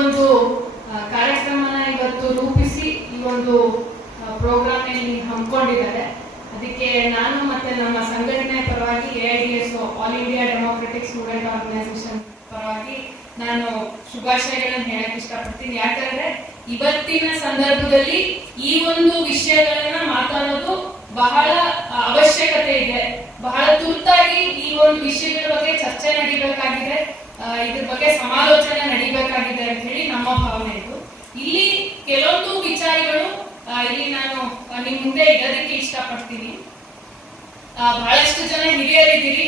ಒಂದು ಕಾರ್ಯಕ್ರಮನ ಇವತ್ತು ರೂಪಿಸಿ ಈ ಒಂದು ಪ್ರೋಗ್ರಾಮ್ ಇಲ್ಲಿ ಹಮ್ಮಿಕೊಂಡಿದ್ದಾರೆ. ಅದಕ್ಕೆ ನಾನು ಮತ್ತೆ ನಮ್ಮ ಸಂಘಟನೆ ಪರವಾಗಿ AIDS all India democratic student organisation ಪರವಾಗಿ ನಾನು ಶುಭಾಶಯಗಳನ್ನು ಹೇಳಕ್ ಇಷ್ಟಪಡ್ತೀನಿ. ಯಾಕಂದ್ರೆ ಇವತ್ತಿನ ಸಂದರ್ಭದಲ್ಲಿ ಈ ಒಂದು ವಿಷಯಗಳನ್ನ ಮಾತಾಡೋದು ಬಹಳ ಅವಶ್ಯಕತೆ ಇದೆ. ಬಹಳ ತುರ್ತಾಗಿ ಈ ಒಂದು ವಿಷಯಗಳ ಬಗ್ಗೆ ಚರ್ಚೆ ನಡೀಬೇಕಾಗಿದೆ, ಇದ್ರ ಬಗ್ಗೆ ಸಮಾಲೋಚನೆ ನಡೀಬೇಕಾಗಿದೆ ಅಂತ ಹೇಳಿ ನಮ್ಮ ಭಾವನೆ ಇತ್ತು. ಇಲ್ಲಿ ಕೆಲವೊಂದು ವಿಚಾರಗಳು ಇಲ್ಲಿ ನಾನು ನಿಮ್ ಮುಂದೆ ಇಡೋದಕ್ಕೆ ಇಷ್ಟಪಡ್ತೀನಿ. ಬಹಳಷ್ಟು ಜನ ಹಿರಿಯರಿದ್ದೀರಿ,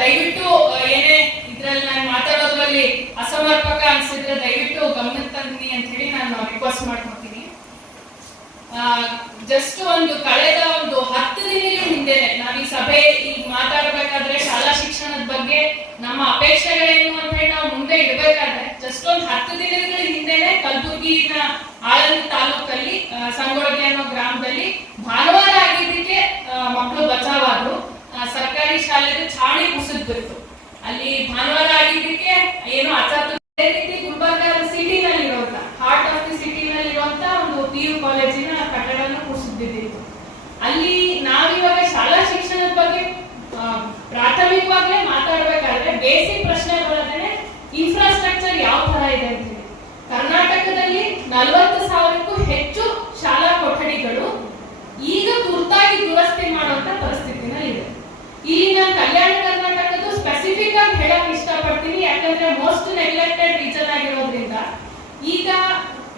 ದಯವಿಟ್ಟು ಏನೇ ಇದ್ರಲ್ಲಿ ನಾನು ಮಾತಾಡೋದ್ರಲ್ಲಿ ಅಸಮರ್ಪಕ ಅನ್ಸಿದ್ರೆ ದಯವಿಟ್ಟು ಗಮನಕ್ಕೆ ತಂದಿನಿ ಅಂತ ಹೇಳಿ ನಾನು ರಿಕ್ವೆಸ್ಟ್ ಮಾಡ್ಕೊತೀನಿ. ಜಸ್ಟ್ ಕಳೆದ 10 ದಿನಗಳ ಹಿಂದೆನೆ ನಾವು ಈ ಸಭೆ ಈಗ ಮಾತಾಡಬೇಕಾದ್ರೆ ಶಾಲಾ ಶಿಕ್ಷಣದ ಬಗ್ಗೆ ನಮ್ಮ ಅಪೇಕ್ಷೆಗಳೇನು ಅಂತ ಹೇಳಿ ನಾವು ಮುಂದೆ ಇಡಬೇಕಾದ್ರೆ ಜಸ್ಟ್ 10 ದಿನಗಳ ಹಿಂದೆನೆ ಕಲಬುರಗಿನ ಆಳಂದ ತಾಲೂಕಲ್ಲಿ ಸಂಗೊಳ್ಳಿ ಅನ್ನೋ ಗ್ರಾಮದಲ್ಲಿ ಭಾನುವಾರ ಆಗಿದ್ದಕ್ಕೆ ಮಕ್ಕಳು ಬಚಾವಾದ್ರು. ಸರ್ಕಾರಿ ಶಾಲೆಗೆ ಛಾವಣಿ ಕುಸಿದ್ ಬಿತ್ತು. ಅಲ್ಲಿ ಭಾನುವಾರ ಆಗಿದ್ದಕ್ಕೆ ಏನು ಅಚಾತು ರೀತಿ ಗುಲ್ಬರ್ಗ ಸಿಟಿನಲ್ಲಿರುವಂತ ಹಾರ್ಟ್ ಆಫ್ ದಿ ಸಿಟಿನಲ್ಲಿರುವಂತ ಒಂದು PU ಕಾಲೇಜಿನ ಕಟ್ಟಡವನ್ನು ಕುಸಿದ್ಬಿದ್ದಿತ್ತು. ಅಲ್ಲಿ ನಾವಿವಾಗ ಶಾಲಾ ಶಿಕ್ಷಣದ ಬಗ್ಗೆ ಪ್ರಾಥಮಿಕವಾಗಲೇ ಮಾತಾಡ್ಬೇಕಾದ್ರೆ ಬೇಸಿಕ್ ಪ್ರಶ್ನೆ ಬರೋದೇನೆ ಇನ್ಫ್ರಾಸ್ಟ್ರಕ್ಚರ್ ಯಾವ ತರ ಇದೆ ಅಂತ ಹೇಳಿ. ಕರ್ನಾಟಕದಲ್ಲಿ 40,000ಕ್ಕೂ ಹೆಚ್ಚು ಶಾಲಾ ಕೊಠಡಿಗಳು ಈಗ ತುರ್ತಾಗಿ ದುರಸ್ತಿ ಮಾಡುವಂತ ಪರಿಸ್ಥಿತಿನಲ್ಲಿ ಇದೆ. ಇಲ್ಲಿ ನಾನು ಕಲ್ಯಾಣ ಕರ್ನಾಟಕದ ಸ್ಪೆಸಿಫಿಕ್ ಆಗಿ ಹೇಳಕ್ ಇಷ್ಟಪಡ್ತೀನಿ, ಯಾಕಂದ್ರೆ ಮೋಸ್ಟ್ ನೆಗ್ಲೆಕ್ಟೆಡ್ ರೀಜನ್ ಆಗಿರೋದ್ರಿಂದ. ಈಗ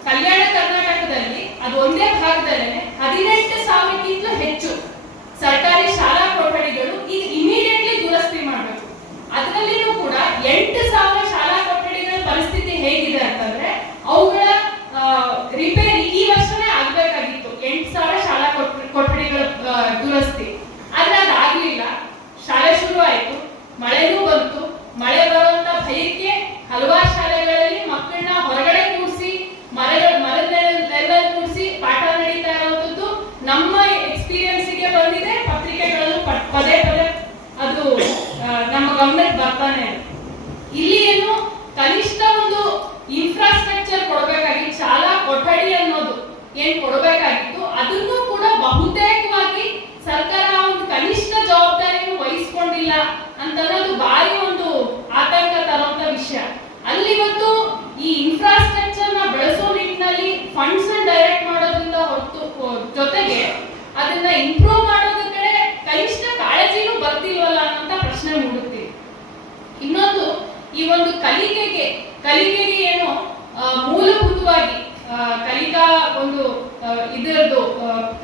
ಕಲ್ಯಾಣ ಕರ್ನಾಟಕದಲ್ಲಿ ಅದು ಒಂದೇ ಭಾಗದಲ್ಲೇ 18,000ಕ್ಕಿಂತ ಹೆಚ್ಚು ಸರ್ಕಾರಿ ಶಾಲಾ ಕೊಠಡಿಗಳು ಈಗ ಇಮಿಡಿಯೇಟ್ಲಿ ದುರಸ್ತಿ ಮಾಡಬೇಕು. ಅದರಲ್ಲಿನೂ ಕೂಡ 8,000 ಶಾಲಾ ಕೊಠಡಿಗಳ ಪರಿಸ್ಥಿತಿ ಹೇಗಿದೆ ಅಂತಂದ್ರೆ ಅವುಗಳ ರಿಪೇರಿ ಈ ವರ್ಷನೇ ಆಗ್ಬೇಕಾಗಿತ್ತು. 8,000 ಶಾಲಾ ಕೊಠಡಿಗಳ ದುರಸ್ತಿ, ಆದ್ರೆ ಅದಾಗ್ಲಿಲ್ಲ. ಶಾಲೆ ಶುರು ಆಯ್ತು, ಮಳೆನೂ ಬಂತು. ಮಳೆ ಬರುವಂತ ಭಯಕ್ಕೆ ಹಲವಾರು ಶಾಲೆಗಳಲ್ಲಿ ಮಕ್ಕಳನ್ನ ಹೊರಗಡೆ ಕೂರಿಸಿ ಮರದ ನೆಲದಲ್ಲಿ ಕೂರಿಸಿ ಪಾಠ ನಡೀತಾ ಇರುವಂತದ್ದು ನಮ್ಮ ಎಕ್ಸ್ಪೀರಿಯನ್ಸ್ ಗೆ ಬಂದಿದೆ. ಪತ್ರಿಕೆಗಳಲ್ಲೂ ಪದೇ ಪದೇ ಅದು ನಮ್ಮ ಗಮನಕ್ಕೆ ಬರ್ತಾನೆ. ಇಲ್ಲಿ ಏನು ಕನಿಷ್ಠ ಒಂದು ಇನ್ಫ್ರಾಸ್ಟ್ರಕ್ಚರ್ ಕೊಡಬೇಕಾಗಿ ಶಾಲಾ ಕೊಠಡಿ ಅನ್ನೋದು ಏನ್ ಕೊಡಬೇಕಾಗಿತ್ತು ಅದನ್ನು ಕೂಡ ಬಹುತೇಕವಾಗಿ ಸರ್ಕಾರ ಒಂದು ಕನಿಷ್ಠ ಜವಾಬ್ದಾರಿಯನ್ನು ವಹಿಸಿಕೊಂಡಿಲ್ಲ ಅಂತ ಅನ್ನೋದು ಭಾರಿ ಒಂದು ಆತಂಕ ತರುವಂತ ವಿಷಯ. ಅಲ್ಲಿ ಇವತ್ತು ಈ ಇನ್ಫ್ರಾಸ್ಟ್ರಕ್ಚರ್ ನ ಬೆಳೆಸೋ ನಿಟ್ಟಿನಲ್ಲಿ ಫಂಡ್ಸ್ ಡೈರೆಕ್ಟ್ ಮಾಡೋದ್ರಿಂದ ಹೊರತು ಜೊತೆಗೆ ಅದನ್ನ ಇಂಪ್ರೂವ್ ಮಾಡೋದ್ರ ಕಡೆ ಕನಿಷ್ಠ ಕಾಳಜಿನೂ ಬರ್ತಿಲ್ವಲ್ಲ ಅನ್ನೋಂತ ಪ್ರಶ್ನೆ ಮೂಡುತ್ತೆ. ಇನ್ನೊಂದು ಈ ಒಂದು ಕಲಿಕೆಗೆ ಏನು ಮೂಲಭೂತವಾಗಿ ಕಲಿಕಾ ಒಂದು ಇದರದು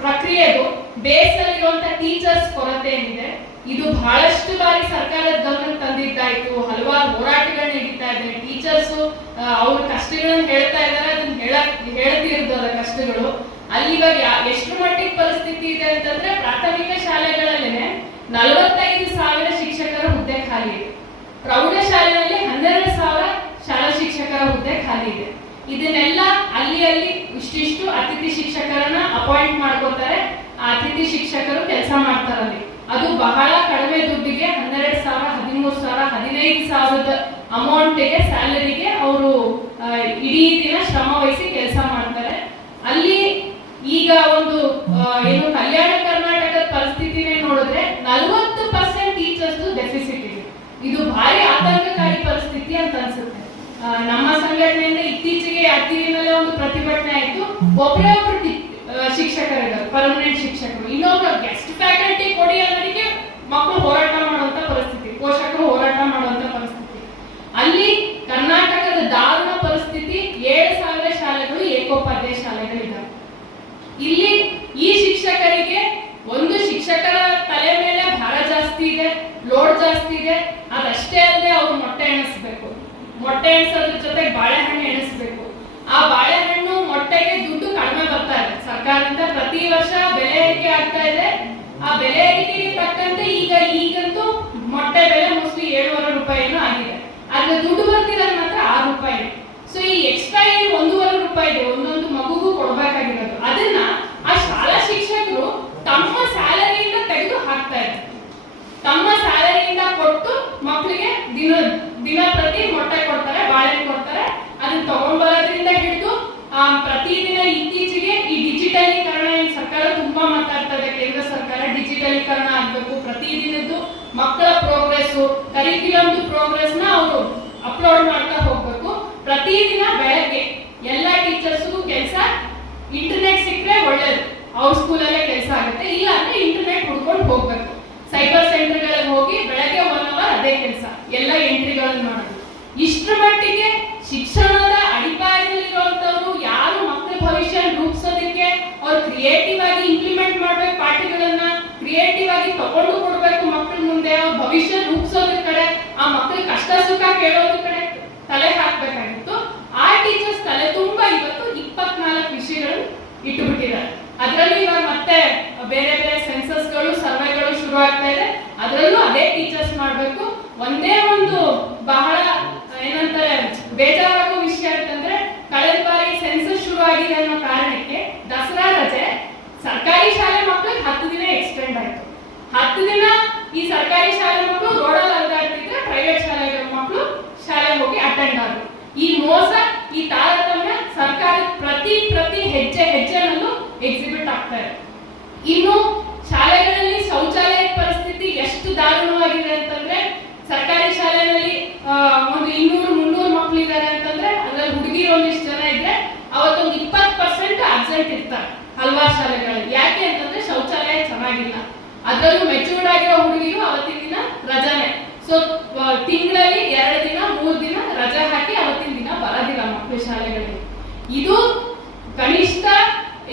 ಪ್ರಕ್ರಿಯೆದು ಬೇಸ್ ಅಲ್ಲಿರುವಂತ ಟೀಚರ್ಸ್ ಕೊರತೆ ಏನಿದೆ ಇದು ಬಹಳಷ್ಟು ಬಾರಿ ಸರ್ಕಾರದ ಗಮನಕ್ಕೆ ತಂದಿದ್ದಾಯ್ತು. ಹಲವಾರು ಹೋರಾಟಗಳು ನಡೀತಾ ಇದೆ. ಟೀಚರ್ಸ್ ಅವ್ರ ಕಷ್ಟಗಳನ್ನ ಹೇಳ್ತಾ ಇದ್ದಾರೆ, ಅದನ್ನ ಹೇಳ್ತಿರ್ತಾರೆ ಕಷ್ಟಗಳು. ಅಲ್ಲಿ ಇವಾಗ ಎಷ್ಟು ಮಟ್ಟಿಗೆ ಪರಿಸ್ಥಿತಿ ಇದೆ ಅಂತಂದ್ರೆ ಪ್ರಾಥಮಿಕ ಶಾಲೆಗಳಲ್ಲೇನೆ 45,000 ಶಿಕ್ಷಕರ ಹುದ್ದೆ ಖಾಲಿ ಇದೆ. ಪ್ರೌಢ ಶಾಲೆಯಲ್ಲಿ 12,000 ಶಾಲಾ ಶಿಕ್ಷಕರ ಹುದ್ದೆ ಖಾಲಿ ಇದೆ. ಇದನ್ನೆಲ್ಲ ಅಲ್ಲಿ ಇಷ್ಟಿಷ್ಟು ಅತಿಥಿ ಶಿಕ್ಷಕರನ್ನ ಅಪಾಯಿಂಟ್ ಮಾಡ್ಕೋತಾರೆ. ಆ ಅತಿಥಿ ಶಿಕ್ಷಕರು ಕೆಲಸ ಮಾಡ್ತಾರಲ್ಲಿ. ಅದು ಬಹಳ ಕಡಿಮೆ ದುಡ್ಡಿಗೆ 12,000, 13,000, 15,000 ಅಮೌಂಟ್ಗೆ ಸ್ಯಾಲರಿಗೆ ಅವರು ಇಡೀ ದಿನ ಶ್ರಮ ವಹಿಸಿ ಕೆಲಸ ಮಾಡ್ತಾರೆ. ಅಲ್ಲಿ ಈಗ ಒಂದು ಏನು ಕಲ್ಯಾಣ ಕರ್ನಾಟಕದ ಪರಿಸ್ಥಿತಿನೇ ನೋಡಿದ್ರೆ 40% ಟೀಚರ್ಸ್ ಡೆಫಿಸಿಟ್ ಇದೆ. ಇದು ಭಾರಿ ಆತಂಕಕಾರಿ ಪರಿಸ್ಥಿತಿ ಅಂತ ಅನ್ಸುತ್ತೆ. ನಮ್ಮ ಸಂಘಟನೆಯಿಂದ ಇತ್ತೀಚೆಗೆ ಯಾದಗಿರಿನಲ್ಲಿ ಒಂದು ಪ್ರತಿಭಟನೆ ಆಯ್ತು. ಒಬ್ಬರೇ ಶಿಕ್ಷಕರಿದ್ದಾರೆ, ಪರ್ಮನೆಂಟ್ ಶಿಕ್ಷಕರು. ಇನ್ನೊಬ್ಬ ಗೆಸ್ಟ್ ಫ್ಯಾಕಲ್ಟಿ ಕೊಡಿ ಅನ್ನೋದಕ್ಕೆ ಮಕ್ಕಳು ಹೋರಾಟ ಮಾಡುವಂತ ಪರಿಸ್ಥಿತಿ, ಪೋಷಕರು ಹೋರಾಟ ಮಾಡುವಂತ ಪರಿಸ್ಥಿತಿ. ಅಲ್ಲಿ ಕರ್ನಾಟಕದ ದಾರುಣ ಪರಿಸ್ಥಿತಿ. 7,000 ಶಾಲೆಗಳು ಏಕೋಪಾಧ್ಯಾಯ ಶಾಲೆಗಳಿದ್ದಾವೆ. ಇಲ್ಲಿ ಈ ಶಿಕ್ಷಕರಿಗೆ ಒಂದು ಶಿಕ್ಷಕರ ತಲೆ ಮೇಲೆ ಭಾರ ಜಾಸ್ತಿ ಇದೆ, ಲೋಡ್ ಜಾಸ್ತಿ ಇದೆ. ಅದಷ್ಟೇ ಅಲ್ಲದೆ ಅವ್ರು ಮೊಟ್ಟೆ ಎಣಿಸ್ಬೇಕು. ಮೊಟ್ಟೆ ಎಣಿಸೋದ್ರ ಜೊತೆಗೆ ಬಾಳೆಹಣ್ಣು ಎಣಿಸ್ಬೇಕು. ಆ ಬಾಳೆಹಣ್ಣು ಮೊಟ್ಟೆಗೆ ದುಡ್ಡು ಕಡಿಮೆ ಬರ್ತಾ ಇದೆ ಸರ್ಕಾರದಿಂದ. ಪ್ರತಿ ವರ್ಷ ಬೆಲೆ ಏರಿಕೆ ಆಗ್ತಾ ಇದೆ. ಆ ಬೆಲೆ ಏರಿಕೆಗೆ ತಕ್ಕಂತೆ ಈಗಂತೂ ಮೊಟ್ಟೆ ಬೆಲೆ ಮೋಸ್ಟ್ಲಿ 7,500 ರೂಪಾಯಿನೂ ಆಗಿದೆ. ಆದ್ರೆ ದುಡ್ಡು ಬರ್ತಿರೋದು ಮಾತ್ರ 6 ರೂಪಾಯಿ. ಸೊ ಈ ಎಕ್ಸ್ಟ್ರಾ ಏನು 1,500 ರೂಪಾಯಿ ಇದೆ ಒಂದೊಂದು ಮಗುಗೂ ಕೊಡ್ಬೇಕಾಗಿರೋದು, ಅದನ್ನ ಆ ಶಾಲಾ ಶಿಕ್ಷಕರು ತಮ್ಮ ಸ್ಯಾಲರಿಯಿಂದ ತೆಗೆದು ಹಾಕ್ತಾ ಇದ್ದಾರೆ. ತಮ್ಮ ಸ್ಯಾಲರಿಯಿಂದ ಕೊಟ್ಟು ಮಕ್ಕಳಿಗೆ ದಿನ ಪ್ರತಿ ಮೊಟ್ಟೆ ಕೊಡ್ತಾರೆ, ಬಾಳೆಹಣ್ಣು ಕೊಡ್ತಾರೆ. ಅದನ್ನ ತಗೊಂಡ್ಬರ ಮಕ್ಕಳ ಪ್ರೋಗ್ರೆಸ್, ಕರಿಕ್ಯುಲಮ್ದು ಪ್ರೋಗ್ರೆಸ್ ನ ಅವರು ಅಪ್ಲೋಡ್ ಮಾಡ್ತಾ ಹೋಗ್ಬೇಕು. ಪ್ರತಿದಿನ ಬೆಳಗ್ಗೆ ಎಲ್ಲ ಟೀಚರ್ಸ್ಗೂ ಕೆಲಸ, ಇಂಟರ್ನೆಟ್ ಸಿಕ್ಕರೆ ಒಳ್ಳೇದು, ಅವ್ರ ಸ್ಕೂಲಲ್ಲೇ ಕೆಲಸ ಆಗುತ್ತೆ. ಇಲ್ಲ ಅಂದ್ರೆ ಇಂಟರ್ನೆಟ್ ಹುಡ್ಕೊಂಡು ಹೋಗ್ಬೇಕು. ಸೈಬರ್ ಸೆಂಟರ್ಗಳಿಗೆ ಹೋಗಿ ಬೆಳಗ್ಗೆ 1 ಅವರ್ ಅದೇ ಕೆಲಸ, ಎಲ್ಲ ಎಂಟ್ರಿಗಳನ್ನು ಮಾಡೋದು. ಇಷ್ಟರ ಮಟ್ಟಿಗೆ ಶಿಕ್ಷಣದ ಅಡಿಪಾಯದಲ್ಲಿರುವಂತವ್ರು ಯಾರು ಮಕ್ಕಳ ಭವಿಷ್ಯ ರೂಪಿಸೋದಕ್ಕೆ ಅವ್ರು ಕ್ರಿಯೇಟಿವ್ ಆಗಿ ಇಂಪ್ಲಿಮೆಂಟ್ ಮಾಡ್ಬೇಕು, ಪಾಠಗಳನ್ನ ಕ್ರಿಯೇಟಿವ್ ಆಗಿ ತಗೊಂಡು ಕೊಡ್ಬೇಕು ಮಕ್ಕಳ ಮುಂದೆ, ಅವ್ರ ಭವಿಷ್ಯ ರೂಪಿಸೋದ್ರ ಕಡೆ, ಆ ಮಕ್ಕಳ ಕಷ್ಟ ಸುಖ ಕೇಳೋದ್ರ ಕಡೆ ತಲೆ ಹಾಕ್ಬೇಕಾಗಿತ್ತು. ಆ ಟೀಚರ್ಸ್ ತಲೆ ತುಂಬಾ ಇವತ್ತು 24 ವಿಷಯಗಳು ಇಟ್ಟುಬಿಟ್ಟಿದ್ದಾರೆ. ಅದರಲ್ಲಿ ಇವಾಗ ಮತ್ತೆ ಬೇರೆ ಬೇರೆ ಸೆನ್ಸಸ್ಗಳು, ಸರ್ವೆಗಳು ಶುರು ಆಗ್ತಾ ಇದೆ. ಅದರಲ್ಲೂ ಅದೇ ಟೀಚರ್ಸ್ ಮಾಡ್ಬೇಕು. ಒಂದೇ ಒಂದು ಬಹಳ ಏನಂತಾರೆ ಬೇಜಾರಾಗೋ ವಿಷಯ ಅಂತಂದ್ರೆ, ಕಳೆದ ಬಾರಿ ಸೆನ್ಸಸ್ ಶುರು ಆಗಿದೆ ಅನ್ನೋ ಕಾರಣಕ್ಕೆ ದಸರಾ ರಜೆ ಸರ್ಕಾರಿ ಶಾಲೆ ಮಕ್ಕಳಿಗೆ 10 ದಿನ ಎಕ್ಸ್ಟೆಂಡ್ ಆಯ್ತು. 10 ದಿನ ಈ ಸರ್ಕಾರಿ ಶಾಲೆ ಮಕ್ಕಳು ರೋಡಲ್ಲಿ ಅಲ್ದಾಡ್ತಿದ್ರೆ, ಪ್ರೈವೇಟ್ ಶಾಲೆಗಳ ಮಕ್ಕಳು ಶಾಲೆ ಹೋಗಿ ಅಟೆಂಡ್ ಆದ್ರು. ಈ ಮೋಸ, ಈ ತಾರತಮ್ಯ ಸರ್ಕಾರ ಪ್ರತಿ ಹೆಜ್ಜೆನಲ್ಲೂ ಎಕ್ಸಿಬಿಟ್ ಆಗ್ತಾ ಇದೆ. ಇನ್ನು ಶಾಲೆಗಳಲ್ಲಿ ಶೌಚಾಲಯದ ಪರಿಸ್ಥಿತಿ ಎಷ್ಟು ದಾರುಣವಾಗಿದೆ ಅಂತಂದ್ರೆ, ಸರ್ಕಾರಿ ಶಾಲೆಯಲ್ಲಿ ಒಂದು 200-300 ಮಕ್ಕಳು ಇದ್ದಾರೆ ಅಂತಂದ್ರೆ ಅದ್ರಲ್ಲಿ ಹುಡುಗಿರು ಒಂದಿಷ್ಟು ಜನ ಇದ್ರೆ ಅವತ್ತೊಂದು 20% ಅಬ್ಸೆಂಟ್ ಇರ್ತಾರೆ ಹಲವಾರು ಶಾಲೆಗಳಲ್ಲಿ. ಯಾಕೆ ಅಂತಂದ್ರೆ ಶೌಚಾಲಯ ಚೆನ್ನಾಗಿಲ್ಲ. ಅದರಲ್ಲೂ ಮೆಚೂರ್ಡ್ ಆಗಿರೋ ಹುಡುಗಿರು ಅವತ್ತಿನ ದಿನ ರಜಾನೆ. ಸೊ ತಿಂಗಳಲ್ಲಿ 2 ದಿನ 3 ದಿನ ರಜೆ ಹಾಕಿ ಅವತ್ತಿನ ದಿನ ಬರೋದಿಲ್ಲ ಮಕ್ಕಳು ಶಾಲೆಗಳಿಗೆ. ಇದು ಕನಿಷ್ಠ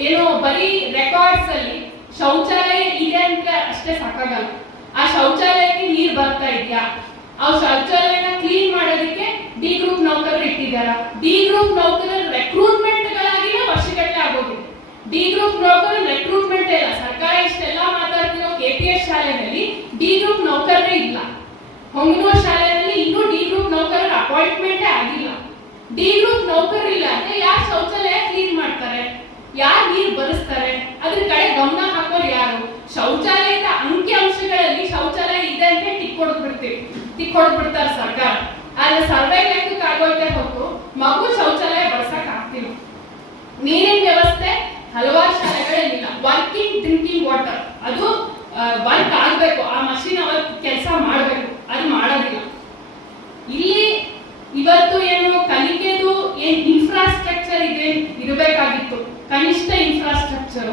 ಏನು ಬರೀ ರೆಕಾರ್ಡ್ಸ್ ಅಲ್ಲಿ ಶೌಚಾಲಯ ಇದೆ ಅಂತ ಅಷ್ಟೇ ಸಾಕಾಗಲ್ಲ. ಆ ಶೌಚಾಲಯಕ್ಕೆ ನೀರು ಬರ್ತಾ ಇದೆಯಾ, ಆ ಶೌಚಾಲಯನ ಕ್ಲೀನ್ ಮಾಡೋದಕ್ಕೆ ಡಿ ಗ್ರೂಪ್ ನೌಕರರು ಇಟ್ಟಿದ್ದಾರಾ, ಡಿ ಗ್ರೂಪ್ ನೌಕರರ ರೆಕ್ರೂಟ್ಮೆಂಟ್ ಗಳಾಗಿನೇ ವರ್ಷಗಟ್ಟಲೆ ಆಗೋಗಿದೆ. ಡಿ ಗ್ರೂಪ್ ನೌಕರರ ರೆಕ್ರೂಟ್ಮೆಂಟ್ ಇಲ್ಲ. ಸರ್ಕಾರ ಇಷ್ಟೆಲ್ಲ ಮಾತಾಡ್ತಿರೋ ಕೆಪಿಎಸ್ ಶಾಲೆಯಲ್ಲಿ ಡಿ ಗ್ರೂಪ್ ನೌಕರರೇ ಇಲ್ಲ. ಹೊಂಗನೂರು ಶಾಲೆಯಲ್ಲಿ ಇನ್ನೂ ಡಿ ಗ್ರೂಪ್ ನೌಕರರ ಅಪಾಯಿಂಟ್ಮೆಂಟೇ ಆಗಿಲ್ಲ. ಡಿ ಗ್ರೂಪ್ ನೌಕರರಿಲ್ಲ ಅಂದ್ರೆ ಯಾರು ಶೌಚಾಲಯ ಕ್ಲೀನ್ ಮಾಡ್ತಾರೆ, ಯಾರು ನೀರು ಬರೆಸ್ತಾರೆ, ಅದ್ರ ಕಡೆ ಗಮನ ಹಾಕೋರು ಯಾರು? ಶೌಚಾಲಯದ ಅಂಕಿ ಅಂಶಗಳಲ್ಲಿ ಶೌಚಾಲಯ ಇದೆ ಅಂತ ಟಿಕ್ ಹೊಡ್ಬಿಡ್ತಾರೆ ಸರ್ಕಾರ. ಆದ್ರೆ ಸರ್ವೆ ಲೆಕ್ಕಕ್ಕೆ ಆಗೋಯ್ತೆ ಹೊತ್ತು ಮಗು ಶೌಚಾಲಯ ಬಳಸಕ್ ಆಗ್ತಿಲ್ಲ. ನೀರಿನ ವ್ಯವಸ್ಥೆ ಹಲವಾರು ಶಾಲೆಗಳಲ್ಲಿಲ್ಲ. ವರ್ಕಿಂಗ್ ಡ್ರಿಂಕಿಂಗ್ ವಾಟರ್ ಅದು ವರ್ಕ್ ಆಗ್ಬೇಕು, ಆ ಮಷೀನ್ ಅವತ್ತು ಕೆಲಸ ಮಾಡ್ಬೇಕು, ಅದು ಮಾಡೋದಿಲ್ಲ. ಇಲ್ಲಿ ಇವತ್ತು ಏನು ಕಲಿಕೆದು ಏನ್ ಇನ್ಫ್ರಾಸ್ಟ್ರಕ್ಚರ್ ಇದೆ ಇರಬೇಕಾಗಿತ್ತು, ಕನಿಷ್ಠ ಇನ್ಫ್ರಾಸ್ಟ್ರಕ್ಚರ್.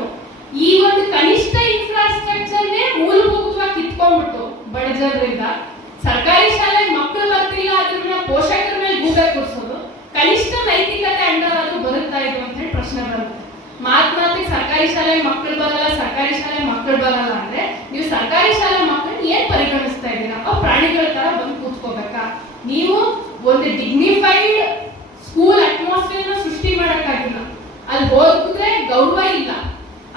ಈ ಒಂದು ಕನಿಷ್ಠ ಇನ್ಫ್ರಾಸ್ಟ್ರಕ್ಚರ್ನೇ ಮೂಲಭೂತವಾಗಿ ಕಿತ್ಕೊಂಡ್ಬಿಟ್ಟು ಬಡಜನರಿಂದ ಸರ್ಕಾರಿ ಶಾಲೆ ಮಕ್ಕಳು ಬರ್ತಿಲ್ಲ, ಅದನ್ನ ಪೋಷಕರ ಮೇಲೆ ಗೂಬೆ ಕೂರಿಸೋದು. ಕನಿಷ್ಠ ನೈತಿಕತೆ ಅಂಡರ್ ಅದು ಬರುತ್ತಾ ಇದು ಅಂತ ಹೇಳಿ ಪ್ರಶ್ನೆ ಬರುತ್ತೆ. ಮಾತಿಗೆ ಸರ್ಕಾರಿ ಶಾಲೆ ಮಕ್ಕಳು ಬರಲ್ಲ, ಸರ್ಕಾರಿ ಶಾಲೆ ಮಕ್ಕಳು ಬರಲ್ಲ ಅಂದ್ರೆ ನೀವು ಸರ್ಕಾರಿ ಶಾಲೆ ಮಕ್ಕಳನ್ನ ಏನ್ ಪರಿಗಣಿಸ್ತಾ ಇದ್ದೀರಪ್ಪ? ಪ್ರಾಣಿಗಳ ತರ ಬಂದು ಕೂತ್ಕೋಬೇಕಾ? ನೀವು ಒಂದು ಡಿಗ್ನಿಫೈಡ್ ಸ್ಕೂಲ್ ಅಟ್ಮಾಸ್ಫಿಯರ್ ನ ಸೃಷ್ಟಿ ಮಾಡಕ್ಕಾಗಿಲ್ಲ. ಅಲ್ಲಿ ಹೋದ್ರೆ ಗೌರವ ಇಲ್ಲ,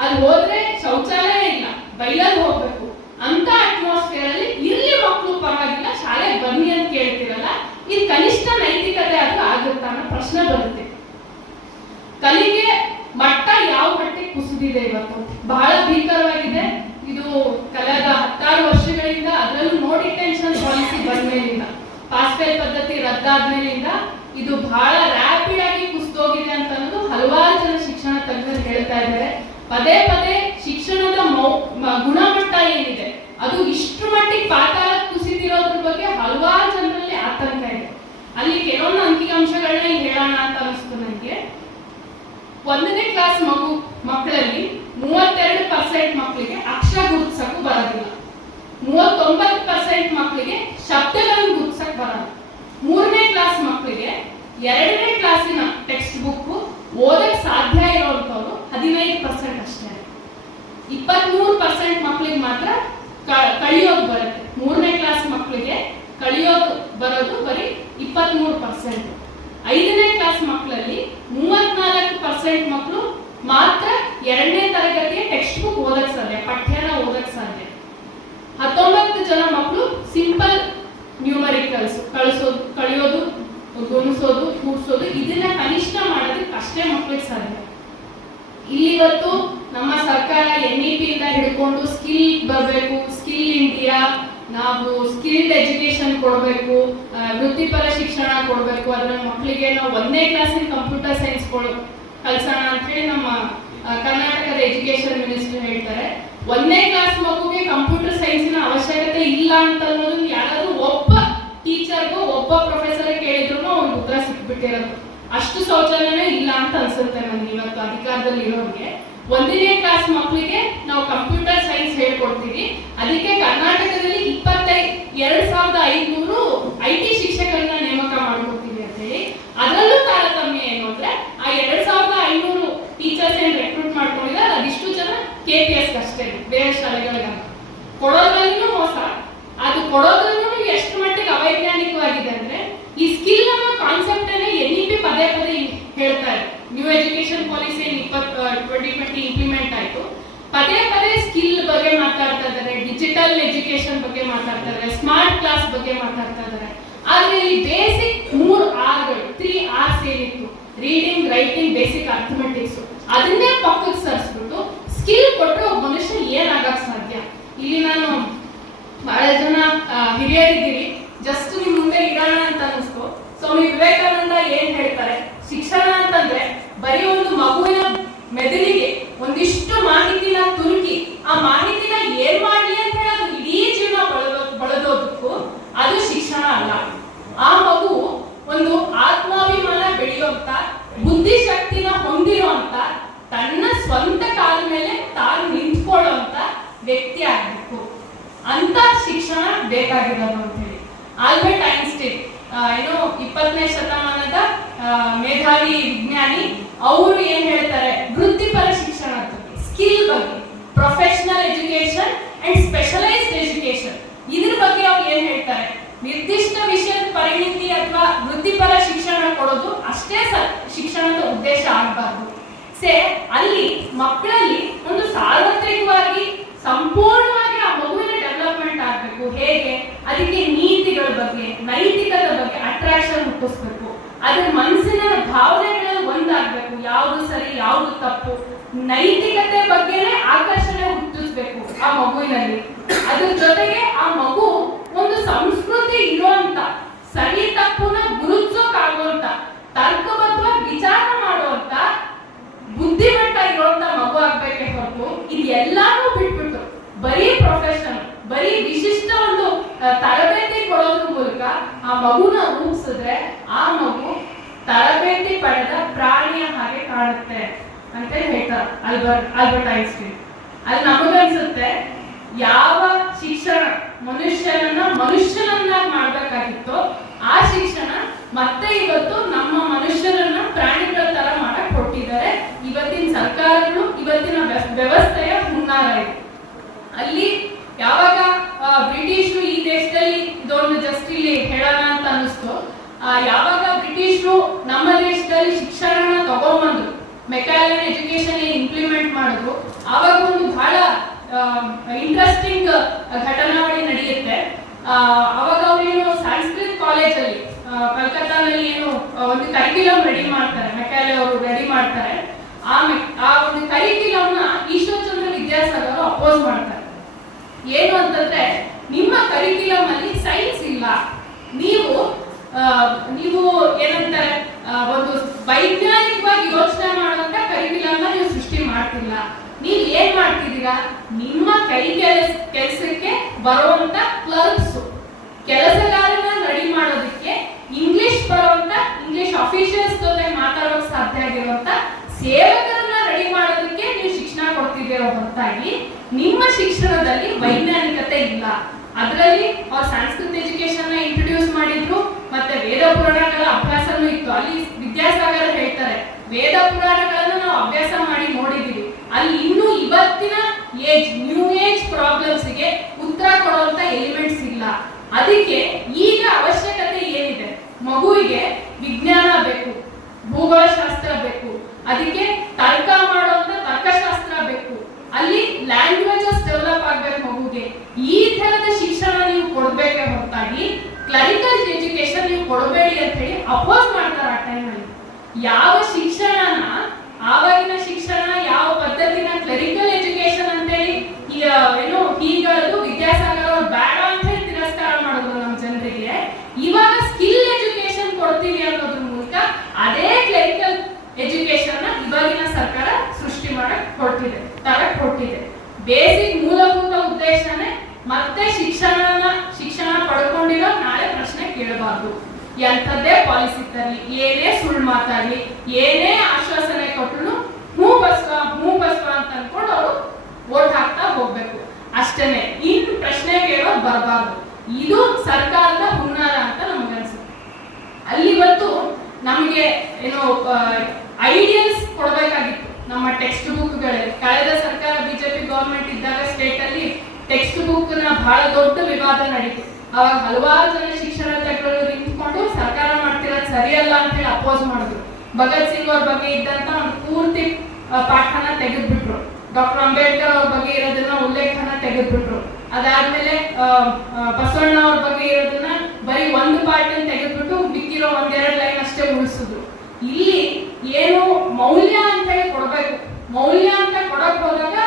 ಅಲ್ಲಿ ಹೋದ್ರೆ ಶೌಚಾಲಯ ಇಲ್ಲ, ಬೈಲಲ್ಲಿ ಹೋಗ್ಬೇಕು ಅಂತ ಅಟ್ಮಾಸ್ಫಿಯರ್ ಅಲ್ಲಿ ಇರ್ಲಿ ಮಕ್ಕಳು ಪರವಾಗಿಲ್ಲ, ಶಾಲೆ ಬನ್ನಿ ಅಂತ ಕೇಳ್ತಿರಲ್ಲ. ಇದು ಕನಿಷ್ಠ ನೈತಿಕತೆ ಆದ್ರೂ ಆಗುತ್ತಾ ಅನ್ನೋ ಪ್ರಶ್ನೆ ಬರುತ್ತೆ. ಕಲಿಕೆ ಮಟ್ಟ ಯಾವ ಮಟ್ಟಿಗೆ ಕುಸಿದಿದೆ ಇವತ್ತು, ಬಹಳ ಭೀಕರವಾಗಿದೆ. ಇದು ಕಳೆದ 16 ವರ್ಷಗಳಿಂದ, ಅದರಲ್ಲೂ ನೋ ಡಿಟೆನ್ಷನ್ ಪಾಲಿಸಿ ಬಂದ್ಮೇಲಿಂದ, ಪಾಸ್ ಫೇಲ್ ಪದ್ಧತಿ ರದ್ದಾದ್ಮೇಲಿಂದ ಇದು ಬಹಳ ರ್ಯಾಪಿಡ್ ಆಗಿ ಕುಸಿದೋಗಿದೆ ಅಂತ ಅನ್ನೋದು ಹಲವಾರು ಜನ ಶಿಕ್ಷಣ ತಜ್ಞರು ಹೇಳ್ತಾ ಇದ್ದಾರೆ. ಪದೇ ಪದೇ ಶಿಕ್ಷಣದ ಗುಣಮಟ್ಟ ಏನಿದೆ ಅದು ಇಷ್ಟು ಮಟ್ಟಿಗೆ ಪಾತಾಳ ಕುಸಿದಿರೋದ್ರ ಬಗ್ಗೆ ಹಲವಾರು ಜನರಲ್ಲಿ ಆತಂಕ ಇದೆ. ಅಲ್ಲಿ ಕೆಲವೊಂದು ಅಂಕಿಅಂಶಗಳನ್ನ ಹೇಳೋಣ ಅಂತ ಅನಿಸ್ತು ನನಗೆ. 1ನೇ ಕ್ಲಾಸ್ ಮಕ್ಕಳಲ್ಲಿ 32% ಮಕ್ಕಳಿಗೆ ಅಕ್ಷರ ಗುರುತಿಸಕ್ಕೂ ಬರೋದಿಲ್ಲ. 39% ಮಕ್ಕಳಿಗೆ ಶಬ್ದಗಳನ್ನು ಗುರುತಿಸಕ್ ಬರಲ್ಲ. 3ನೇ ಕ್ಲಾಸ್ ಮಕ್ಕಳಿಗೆ 2ನೇ ಕ್ಲಾಸಿನ ಟೆಕ್ಸ್ಟ್ ಬುಕ್ ಓದಕ್ ಸಾಧ್ಯ ಇರುವಂತವ್ರು 15% ಅಷ್ಟೇ. 23% ಮಕ್ಕಳಿಗೆ ಮಾತ್ರ ಕಳಿಯೋದು ಬರುತ್ತೆ. 3ನೇ ಕ್ಲಾಸ್ ಮಕ್ಕಳಿಗೆ ಕಳಿಯೋದು ಬರೋದು ಬರೀ 23%. 5ನೇ ಕ್ಲಾಸ್ ಮಕ್ಕಳಲ್ಲಿ 34% ಮಕ್ಕಳು ಮಾತ್ರ 2ನೇ ತರಗತಿಯ ಟೆಕ್ಸ್ಟ್ ಬುಕ್ ಓದಕ್ ಸಾಧ್ಯ, ಪಠ್ಯನ ಓದಕ್ ಸಾಧ್ಯ. 19 ಜನ ಮಕ್ಕಳು ಸಿಂಪಲ್ ನ್ಯೂಮರಿಕಲ್ಸ್ ಕಳಿಯೋದು, ಗುಣಿಸೋದು, ಕೂಡಿಸೋದು ಇದನ್ನ ಕನಿಷ್ಠ ಮಾಡೋದಕ್ಕೆ ಅಷ್ಟೇ ಮಕ್ಕಳಿಗೆ ಸಾಧ್ಯ. ಇಲ್ಲಿವತ್ತು ನಮ್ಮ ಸರ್ಕಾರ NEP ಇಂದ ಹಿಡ್ಕೊಂಡು ಸ್ಕಿಲ್ ಬರಬೇಕು, ಸ್ಕಿಲ್ ಇಂಡಿಯಾ, ನಾವು ಸ್ಕಿಲ್ಡ್ ಎಜುಕೇಶನ್ ಕೊಡಬೇಕು, ವೃತ್ತಿಪರ ಶಿಕ್ಷಣ ಕೊಡಬೇಕು, ಅದರ ಮಕ್ಕಳಿಗೆ ನಾವು 1ನೇ ಕ್ಲಾಸಿನ ಕಂಪ್ಯೂಟರ್ ಸೈನ್ಸ್ ಕಲಿಸೋಣ ಅಂತ ಹೇಳಿ ನಮ್ಮ ಕರ್ನಾಟಕದ ಎಜುಕೇಶನ್ ಮಿನಿಸ್ಟರ್ ಹೇಳ್ತಾರೆ. ಒಂದನೇ ಕ್ಲಾಸ್ ಮಗುಗೆ ಕಂಪ್ಯೂಟರ್ ಸೈನ್ಸಿನ ಅವಶ್ಯಕತೆ ಇಲ್ಲ ಅಂತ ಅನ್ನೋದನ್ನ ಯಾರಾದ್ರೂ ಒಬ್ಬ ಟೀಚರ್ಗೂ ಒಬ್ಬ ಪ್ರೊಫೆಸರ್ ಕೇಳಿದ್ರು ಅವ್ರಿಗೆ ಉತ್ತರ ಸಿಕ್ಬಿಟ್ಟಿರೋದು. ಅಷ್ಟು ಶೌಚಾಲಯನೇ ಇಲ್ಲ ಅಂತ ಅನ್ಸುತ್ತೆ ನನಗೆ ಇವತ್ತು ಅಧಿಕಾರದಲ್ಲಿ ಇರೋರಿಗೆ. ಒಂದನೇ ಕ್ಲಾಸ್ ಮಕ್ಕಳಿಗೆ ನಾವು ಕಂಪ್ಯೂಟರ್ ಸೈನ್ಸ್ ಹೇಳ್ಕೊಡ್ತೀವಿ. ಅದಕ್ಕೆ ಕರ್ನಾಟಕದಲ್ಲಿ 22,500 IT ಶಿಕ್ಷಕರನ್ನ ನೇಮಕ ಮಾಡ್ಕೊಡ್ತೀವಿ ಅಂತ ಹೇಳಿ. ಅದರಲ್ಲೂ ತಾರತಮ್ಯ ಏನು ಅಂದ್ರೆ ಆ 2,500 ಟೀಚರ್ಸ್ ಏನ್ ರೆಕ್ರೂಟ್ ಮಾಡ್ಕೊಂಡಿದ್ದಾರೆ ಅದಿಷ್ಟು ಜನ KPS ಅಷ್ಟೇ, ಬೇರೆ ಶಾಲೆಗಳಿಗಲ್ಲ. ಕೊಡೋದ್ರಲ್ಲೂ ಮೋಸ. ಅದು ಕೊಡೋದ್ರಲ್ಲೂ ಎಷ್ಟು ಮಟ್ಟಿಗೆ ಅವೈಜ್ಞಾನಿಕವಾಗಿದೆ ಅಂದ್ರೆ ಈ ಸ್ಕಿಲ್ ಅನ್ನೋ ಕಾನ್ಸೆಪ್ಟ್ ಅನ್ನ NEP ಪದೇ ಪದೇ ಹೇಳ್ತಾರೆ. ನ್ಯೂ ಎಜುಕೇಶನ್ ಪಾಲಿಸಿ 2020 ಇಂಪ್ಲಿಮೆಂಟ್ ಆಯ್ತು. ಪದೇ ಪದೇ ಸ್ಕಿಲ್ ಬಗ್ಗೆ ಮಾತಾಡ್ತಾ ಇದ್ದಾರೆ, ಡಿಜಿಟಲ್ ಎಜುಕೇಶನ್ ಬಗ್ಗೆ ಮಾತಾಡ್ತಾ ಇದ್ದಾರೆ, ಸ್ಮಾರ್ಟ್ ಕ್ಲಾಸ್ ಬಗ್ಗೆ ಮಾತಾಡ್ತಾ ಇದ್ದಾರೆ. ಆದ್ರೆ ಇಲ್ಲಿ ಬೇಸಿಕ್ 3 Rಗಳು 3 R's ಏನಿತ್ತು, ರೀಡಿಂಗ್, ರೈಟಿಂಗ್, ಬೇಸಿಕ್ ಅರ್ಥಮೆಟಿಕ್ಸ್, ಅದನ್ನೇ ಪಕ್ಕಕ್ಕೆ ಸರಿಸ್ಬಿಟ್ಟು ಸ್ಕಿಲ್ ಕೊಟ್ಟರೆ ಒಬ್ಬ ಮನುಷ್ಯ ಏನಾಗಕ್ ಸಾಧ್ಯ? ಇಲ್ಲಿ ನಾನು ಬಹಳ ಜನ ಹಿರಿಯರಿದ್ದೀರಿ, ಜಸ್ಟ್ ನಿಮ್ ಮುಂದೆ ಇಡೋಣ ಅಂತ ಅನಿಸ್ತು. ಸ್ವಾಮಿ ವಿವೇಕಾನಂದ ಏನ್ ಹೇಳ್ತಾರೆ, ಶಿಕ್ಷಣ ಅಂತಂದ್ರೆ ಬರೀ ಒಂದು ಮಗುವಿನ ಮೆದುಳಿಗೆ ಒಂದಿಷ್ಟು ಮಾಹಿತಿನ ತುರುಕಿ ಆ ಮಾಹಿತಿನ ಏನ್ ಮಾಡ್ಲಿ ಅಂತ ಹೇಳೋದು ಇಡೀ ಜೀವನ ಬಳದೋದಕ್ಕೂ ಅದು ಶಿಕ್ಷಣ ಅಲ್ಲ. ಆ ಮಗು ಒಂದು ಆತ್ಮಾಭಿಮಾನ ಬೆಳೆಯುವಂತ, ಬುದ್ಧಿಶಕ್ತಿನ ಹೊಂದಿರುವಂತ, ತನ್ನ ಸ್ವಂತ ಕಾಲ ಮೇಲೆ ತಾನು ನಿಂತ್ಕೊಳ್ಳುವಂತ ವ್ಯಕ್ತಿ ಆಗ್ಬೇಕು. ಅಂತ ಶಿಕ್ಷಣ ಬೇಕಾಗಿರೋದು ಅಂತ ಹೇಳಿ ಆಲ್ಬರ್ಟ್ ಐನ್ಸ್ಟೈನ್ ಏನೋ 20ನೇ ಶತಮಾನದ ಮೇಧಾವಿ ವಿಜ್ಞಾನಿ, ಅವರು ಏನ್ ಹೇಳ್ತಾರೆ, ವೃತ್ತಿಪರ ಶಿಕ್ಷಣ ಬಗ್ಗೆ, ಸ್ಕಿಲ್ ಬಗ್ಗೆ, professional education and specialised education, ಇದ್ರ ಬಗ್ಗೆ ಅವ್ರು ಏನ್ ಹೇಳ್ತಾರೆ, ನಿರ್ದಿಷ್ಟ ವಿಷಯದ ಪರಿಣಿತಿ ಅಥವಾ ವೃತ್ತಿಪರ ಶಿಕ್ಷಣ ಕೊಡೋದು ಅಷ್ಟೇ ಶಿಕ್ಷಣದ ಉದ್ದೇಶ ಆಗಬಾರ್ದು. ಅಲ್ಲಿ ಮಕ್ಕಳಲ್ಲಿ ಒಂದು ಸಾರ್ವತ್ರಿಕವಾಗಿ ಸಂಪೂರ್ಣವಾಗಿ ಆ ಮಗುವಿನ ಡೆವಲಪ್ಮೆಂಟ್ ಆಗ್ಬೇಕು. ಹೇಗೆ? ಅದಕ್ಕೆ ನೀತಿಗಳ ಬಗ್ಗೆ, ನೈತಿಕದ ಬಗ್ಗೆ ಅಟ್ರಾಕ್ಷನ್ ಹುಟ್ಟಿಸ್ಬೇಕು. ಅದ್ರ ಮನಸ್ಸಿನ ಭಾವನೆಗಳಲ್ಲಿ ಒಂದಾಗ್ಬೇಕು, ಯಾವುದು ಸರಿ ಯಾವುದು ತಪ್ಪು, ನೈತಿಕತೆ ಬಗ್ಗೆನೇ ಆಕರ್ಷಣೆ ಹುಟ್ಟಿಸ್ಬೇಕು ಆ ಮಗುವಿನಲ್ಲಿ. ಅದ್ರ ಜೊತೆಗೆ ಆ ಮಗು ಒಂದು ಸಂಸ್ಕೃತಿ ಇರುವಂತ, ಸರಿ ತಪ್ಪುನ ಗುರುತಿಸೋಕಾಗುವಂತ, ತರ್ಕಬದ್ಧವಾಗಿ ವಿಚಾರ ಮಾಡುವಂತ, ಬುದ್ಧಿಮಟ್ಟ ಇರುವಂತ ಮಗು ಆಗ್ಬೇಕೆ ಹೊರತು ಇದೆಲ್ಲಾನು ಬಿಟ್ಬಿಟ್ಟು ಬರೀ ಪ್ರೊಫೆಷನ್, ಬರೀ ವಿಶಿಷ್ಟ ಒಂದು ತರಬೇತಿ ಕೊಡೋದ್ರ ಮೂಲಕ ಆ ಮಗುನ ರೂಪಿಸಿದ್ರೆ ಆ ಮಗು ತರಬೇತಿ ಪಡೆದ ಪ್ರಾಣಿಯ ಹಾಗೆ ಕಾಣುತ್ತೆ ಅಂತ ಹೇಳ್ತಾರೆ ಆಲ್ಬರ್ಟ್ ಐನ್ಸ್ಟೈನ್. ಅಲ್ಲಿ ನಮಗನ್ಸುತ್ತೆ ಯಾವ ಶಿಕ್ಷಣ ಮನುಷ್ಯನನ್ನಾಗಿ ಮಾಡ್ಬೇಕಾಗಿತ್ತೋ ಆ ಶಿಕ್ಷಣ ಮತ್ತೆ ಇವತ್ತು ನಮ್ಮ ಮನುಷ್ಯರನ್ನ ಪ್ರಾಣಿಗಳ ತರ ಮಾಡಕ್ ಕೊಟ್ಟಿದ್ದಾರೆ ಇವತ್ತಿನ ಸರ್ಕಾರಗಳು, ಇವತ್ತಿನ ವ್ಯವಸ್ಥೆಯ ಹುನ್ನಾರ ಇದೆ. ಅಲ್ಲಿ ಯಾವಾಗ ಬ್ರಿಟಿಷರು ಈ ದೇಶದಲ್ಲಿ ಇದೊಂದು ಜಸ್ಟ್ ಇಲ್ಲಿ ಹೇಳೋಣ ಅಂತ ಅನಿಸ್ತು, ಯಾವಾಗ ಬ್ರಿಟಿಷರು ನಮ್ಮ ದೇಶದಲ್ಲಿ ಶಿಕ್ಷಣನ ತಗೊಂಡ್ಬಂದ್ರು, ಮೆಕ್ಯಾಲನ್ ಎಜುಕೇಶನ್ ಇಂಪ್ಲಿಮೆಂಟ್ ಮಾಡಿದ್ರು, ಆವಾಗ ಒಂದು ಬಹಳ ಇಂಟ್ರೆಸ್ಟಿಂಗ್ ಘಟನಾವಳಿ ನಡೆಯುತ್ತೆ. ಅವಾಗ ಅವ್ರೇನು ಸಂಸ್ಕೃತ್ ಕಾಲೇಜಲ್ಲಿ ಕಲ್ಕತ್ತಾನಲ್ಲಿ ಏನು ಒಂದು ಕರಿಕ್ಯುಲಮ್ ರೆಡಿ ಮಾಡ್ತಾರೆ, ಮೆಕ್ಯಾಲೆ ಅವರು ರೆಡಿ ಮಾಡ್ತಾರೆ. ಆ ಒಂದು ಕರಿಕ್ಯುಲಮ್ನ ಈಶ್ವರಚಂದ್ರ ವಿದ್ಯಾಸಾಗರ್ ಅಪೋಸ್ ಮಾಡ್ತಾರೆ. ಏನು ಅಂತಂದ್ರೆ, ನಿಮ್ಮ ಕರಿಕ್ಯುಲಮ್ ಅಲ್ಲಿ ಸೈನ್ಸ್ ಇಲ್ಲ, ನೀವು ಏನಂತಾರೆ ಒಂದು ವೈಜ್ಞಾನಿಕವಾಗಿ ಯೋಚನೆ ಮಾಡುವಂತ ಕರಿಕ್ಯುಲಮ್ನ ನೀವು ಸೃಷ್ಟಿ ಮಾಡ್ತಿಲ್ಲ. ನೀವು ಏನ್ ಮಾಡ್ತಿದ್ದೀರಾ, ನಿಮ್ಮ ಕೈ ಕೆಲಸಕ್ಕೆ ಬರುವಂತ ಕ್ಲರ್ಕ್ಸ್, ಕೆಲಸಗಾರನ ರೆಡಿ ಮಾಡೋದಕ್ಕೆ ಇಂಗ್ಲಿಷ್ ಬರುವಂತ, ಇಂಗ್ಲಿಷ್ ಅಫಿಷಿಯಲ್ಸ್ ಜೊತೆ ಮಾತಾಡೋಕೆ ಸಾಧ್ಯ ಆಗಿರುವಂತ ಸೇವಕರನ್ನ ರೆಡಿ ಮಾಡೋದಕ್ಕೆ ನೀವು ಶಿಕ್ಷಣ ಕೊಡ್ತಿದ್ದೀರೋ ಹೊರತಾಗಿ ನಿಮ್ಮ ಶಿಕ್ಷಣದಲ್ಲಿ ವೈಜ್ಞಾನಿಕತೆ ಇಲ್ಲ. ಅದರಲ್ಲಿ ಅವ್ರು ಸಂಸ್ಕೃತ ಎಜುಕೇಶನ್ ನ ಇಂಟ್ರೊಡ್ಯೂಸ್ ಮಾಡಿದ್ರು, ಮತ್ತೆ ವೇದ ಪುರಾಣಗಳ ಅಭ್ಯಾಸನೂ ಇತ್ತು. ಅಲ್ಲಿ ವಿದ್ಯಾಸಾಗರ್ ಹೇಳ್ತಾರೆ, ವೇದ ಪುರಾಣಗಳನ್ನು ನಾವು ಅಭ್ಯಾಸ ಮಾಡಿ ನೋಡಿದೀವಿ, ಅಲ್ಲಿ ಇನ್ನೂ ಇವತ್ತಿನ ನ್ಯೂ ಏಜ್ ಪ್ರಾಬ್ಲಮ್ಸ್ ಗೆ ಉತ್ತರ ಕೊಡುವಂತ ಎಲಿಮೆಂಟ್ಸ್ ಇಲ್ಲ. ಅದಕ್ಕೆ ಈಗ ಅವಶ್ಯಕತೆ ಏನಿದೆ, ಮಗುವಿಗೆ ವಿಜ್ಞಾನ ಬೇಕು, ಭೂಗೋಳಶಾಸ್ತ್ರ ಬೇಕು, ಅದಕ್ಕೆ ತರ್ಕ ಮಾಡುವಂತ ತರ್ಕಶಾಸ್ತ್ರ ಬೇಕು, ಅಲ್ಲಿ ಲ್ಯಾಂಗ್ವೇಜಸ್ ಡೆವಲಪ್ ಆಗ್ಬೇಕು ಮಗುಗೆ. ಈ ತರದ ಶಿಕ್ಷಣ ನೀವು ಕೊಡ್ಬೇಕೆ ಹೊರತಾಗಿ ಕ್ಲರಿಕಲ್ ಎಜುಕೇಶನ್ ನೀವು ಕೊಡಬೇಡಿ ಅಂತ ಹೇಳಿ ಅಪೋಸ್ ಮಾಡ್ತಾರೆ ಆ ಟೈಮಲ್ಲಿ. ಯಾವ ಶಿಕ್ಷಣನ, ಆವಾಗಿನ ಶಿಕ್ಷಣ ಯಾವ ಪದ್ಧತಿನ ಕ್ಲರಿಕಲ್ ಎಜುಕೇಶನ್ ಅಂತೇಳಿ ಏನು ಹೀಗಳದು ವಿದ್ಯಾಸಾಗರ್ ಅವ್ರು ಬೇಡ ಅಂತ ಹೇಳಿ ತಿರಸ್ಕಾರ ಮಾಡಿದ್ರು ನಮ್ಮ ಜನರಿಗೆ. ಇವಾಗ ಸ್ಕಿಲ್ ಎಜುಕೇಶನ್ ಕೊಡ್ತೀವಿ ಅನ್ನೋದ್ರ ಮೂಲಕ ಅದೇ ಕ್ಲರಿಕಲ್ ಎಜುಕೇಶನ್ ನ ಇವಾಗಿನ ಸರ್ಕಾರ ಸೃಷ್ಟಿ ಮಾಡಕ್ ಕೊಟ್ಟಿದೆ. ಬೇಸಿಕ್ ಸಂದರ್ಭದಲ್ಲಿ ಏನೇ ಸುಳ್ಳು ಮಾತಾಡ್ಲಿ, ಏನೇ ಆಶ್ವಾಸನೆ ಕೊಟ್ಟರು ಹೂ ಬಸ್ವ ಅಂತ ಅನ್ಕೊಂಡು ಅವರು ವೋಟ್ ಹಾಕ್ತಾ ಹೋಗ್ಬೇಕು ಅಷ್ಟೇನೆ. ಇನ್ನು ಪ್ರಶ್ನೆ ಕೇಳೋದು ಬರಬಾರ್ದು. ಇದು ಸರ್ಕಾರದ ಹುನ್ನಾರ ಅಂತ ನಮಗನ್ಸುತ್ತೆ. ಅಲ್ಲಿವತ್ತು ನಮಗೆ ಏನೋ ಐಡಿಯಾಸ್ ಕೊಡಬೇಕಾಗಿತ್ತು ನಮ್ಮ ಟೆಕ್ಸ್ಟ್ ಬುಕ್ಗಳಲ್ಲಿ. ಕಳೆದ ಸರ್ಕಾರ ಬಿಜೆಪಿ ಗವರ್ಮೆಂಟ್ ಇದ್ದಾಗ ಸ್ಟೇಟ್ ಅಲ್ಲಿ ಟೆಕ್ಸ್ಟ್ ಬುಕ್ ನ ಬಹಳ ದೊಡ್ಡ ವಿವಾದ ನಡೀತು. ಅವಾಗ ಹಲವಾರು ಜನ ಶಿಕ್ಷಣ ತಜ್ಞರು ನಿಂತ್ಕೊಂಡು ಸರ್ಕಾರ ಮಾಡ್ತಿರೋದು ಸರಿಯಲ್ಲ ಅಂತ ಹೇಳಿ ಅಪೋಸ್ ಮಾಡಿದ್ರು. ಭಗತ್ ಸಿಂಗ್ ಅವ್ರ ಬಗ್ಗೆ ಇದ್ದಂತ ಒಂದು ಪೂರ್ತಿ ಪಾಠನ ತೆಗೆದ್ಬಿಟ್ರು. ಡಾಕ್ಟರ್ ಅಂಬೇಡ್ಕರ್ ಅವ್ರ ಬಗ್ಗೆ ಇರೋದನ್ನ ಉಲ್ಲೇಖನ ತೆಗೆದ್ಬಿಟ್ರು. ಅದಾದ್ಮೇಲೆ ಬಸವಣ್ಣ ಅವ್ರ ಬಗ್ಗೆ ಇರೋದನ್ನ ಬರೀ ಒಂದು ಪಾಠನ ತೆಗೆದ್ಬಿಟ್ಟು ಮಿಕ್ಕಿರೋ ಒಂದೆರಡು ಲೈನ್ ಅಷ್ಟೇ ಉಳಿಸಿದ್ರು. ಇಲ್ಲಿ ಏನು ಮೌಲ್ಯ ಅಂತ ಹೇಳಿ ಕೊಡ್ಬೇಕು, ಮೌಲ್ಯ ಅಂತ ಕೊಡಕ್ ಹೋದಾಗ